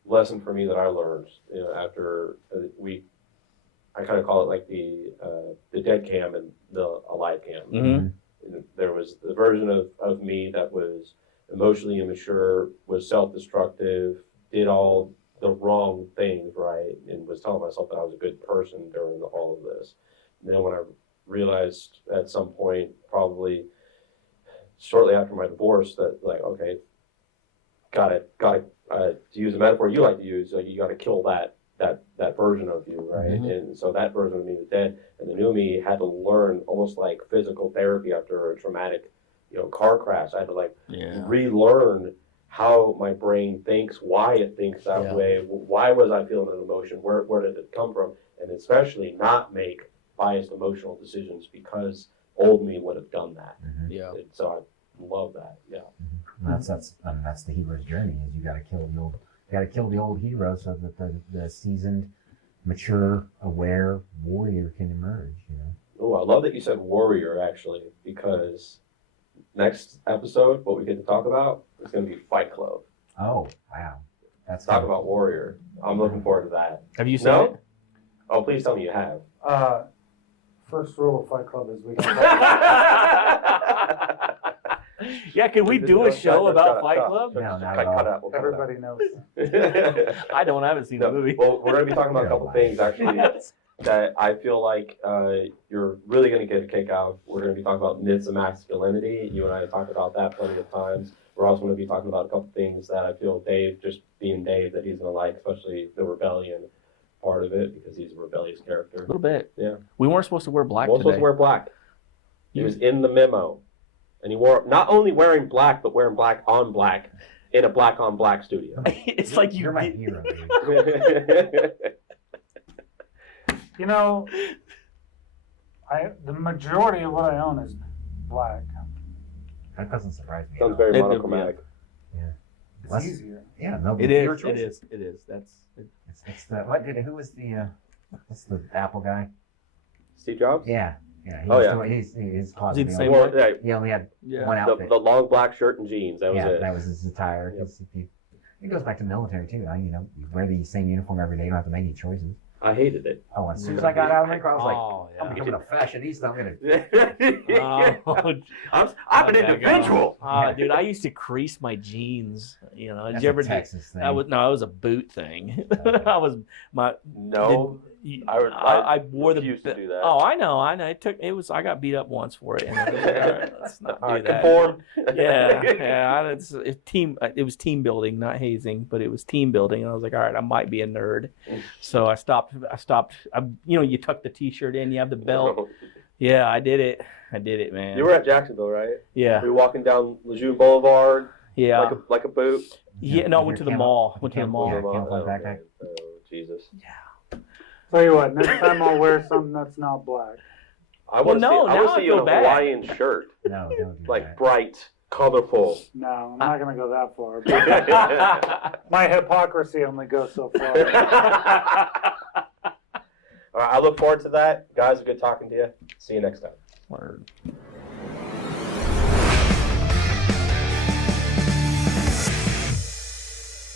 lesson for me that I learned after I kind of call it like the dead cam and the alive cam. Mm-hmm. There was the version of me that was emotionally immature, was self-destructive, did all the wrong things, right, and was telling myself that I was a good person during all of this. And then when I realized at some point, probably shortly after my divorce, that like, okay, got to use the metaphor you like to use, like you got to kill that version of you, right? Mm-hmm. And so that version of me was dead, and the new me had to learn almost like physical therapy after a traumatic, car crash. I had to relearn how my brain thinks, why it thinks that way, why was I feeling an emotion, where did it come from, and especially not make biased emotional decisions, because old me would have done that. Yeah. And so I love that. Yeah. That's the hero's journey. Is you got to kill the old hero so that the seasoned, mature, aware warrior can emerge. Oh, I love that you said warrior, actually, because next episode, what we get to talk about is going to be Fight Club. Oh, wow. That's Talk about warrior. I'm looking forward to that. Have you seen it? Oh, please tell me you have. First rule of Fight Club is we don't Yeah, can we do a show about Fight Club? No, not Cut at all. it out. We'll cut it out. Everybody knows. I haven't seen the movie. Well, we're going to be talking about a couple things, actually, that I feel like you're really going to get a kick out. We're going to be talking about myths of masculinity. You and I have talked about that plenty of times. We're also going to be talking about a couple things that I feel Dave, just being Dave, that he's going to like, especially the rebellion part of it, because he's a rebellious character. A little bit. Yeah. We weren't supposed to wear black We're today. supposed to wear black. He was in the memo. And he wore, not only wearing black, but wearing black on black in a black on black studio. It's like You're my hero, dude. The majority of what I own is black. That doesn't surprise me. Sounds very It- monochromatic. It's Less- easier. Yeah, no. It your is. choice. It is. It's the who was the what's the Apple guy? Steve Jobs? Yeah. He Oh, was yeah. doing, he's Was he the he same only, one? Well, yeah, he only had one the outfit. long black shirt and jeans. That was Yeah, it. that was his attire. Yep. It goes back to military too. You wear the same uniform every day. You don't have to make any choices. I hated it. Oh, as soon as I got out of the car, I was like, Oh, I'm becoming a fashionista. I'm gonna. I'm an individual. Dude, I used to crease my jeans. That's Did you ever a Texas thing. It was a boot thing. Okay. I was my No, I wore the. refuse to do that. Oh, I know. I got beat up once for it. And I was like, all right, let's not do that. Conform. Yeah. It was team building, not hazing, but it was team building. And I was like, all right, I might be a nerd. So I stopped. You tuck the T-shirt in, you have the belt. Yeah, I did it, man. You were at Jacksonville, right? Yeah, We were walking down Lejeune Boulevard, yeah. like a boot. Yeah, no, I went to the mall. Went to the mall. Yeah, Oh, camouflage backpack. Oh, Jesus. Tell you what, next time I'll wear something that's not black. I want to no, see, I now want I to see you in feel a bad. Hawaiian shirt, No, don't do like that. bright, colorful. No, I'm not going to go that far. But my hypocrisy only goes so far. All right, I look forward to that. Guys, good talking to you. See you next time. Word.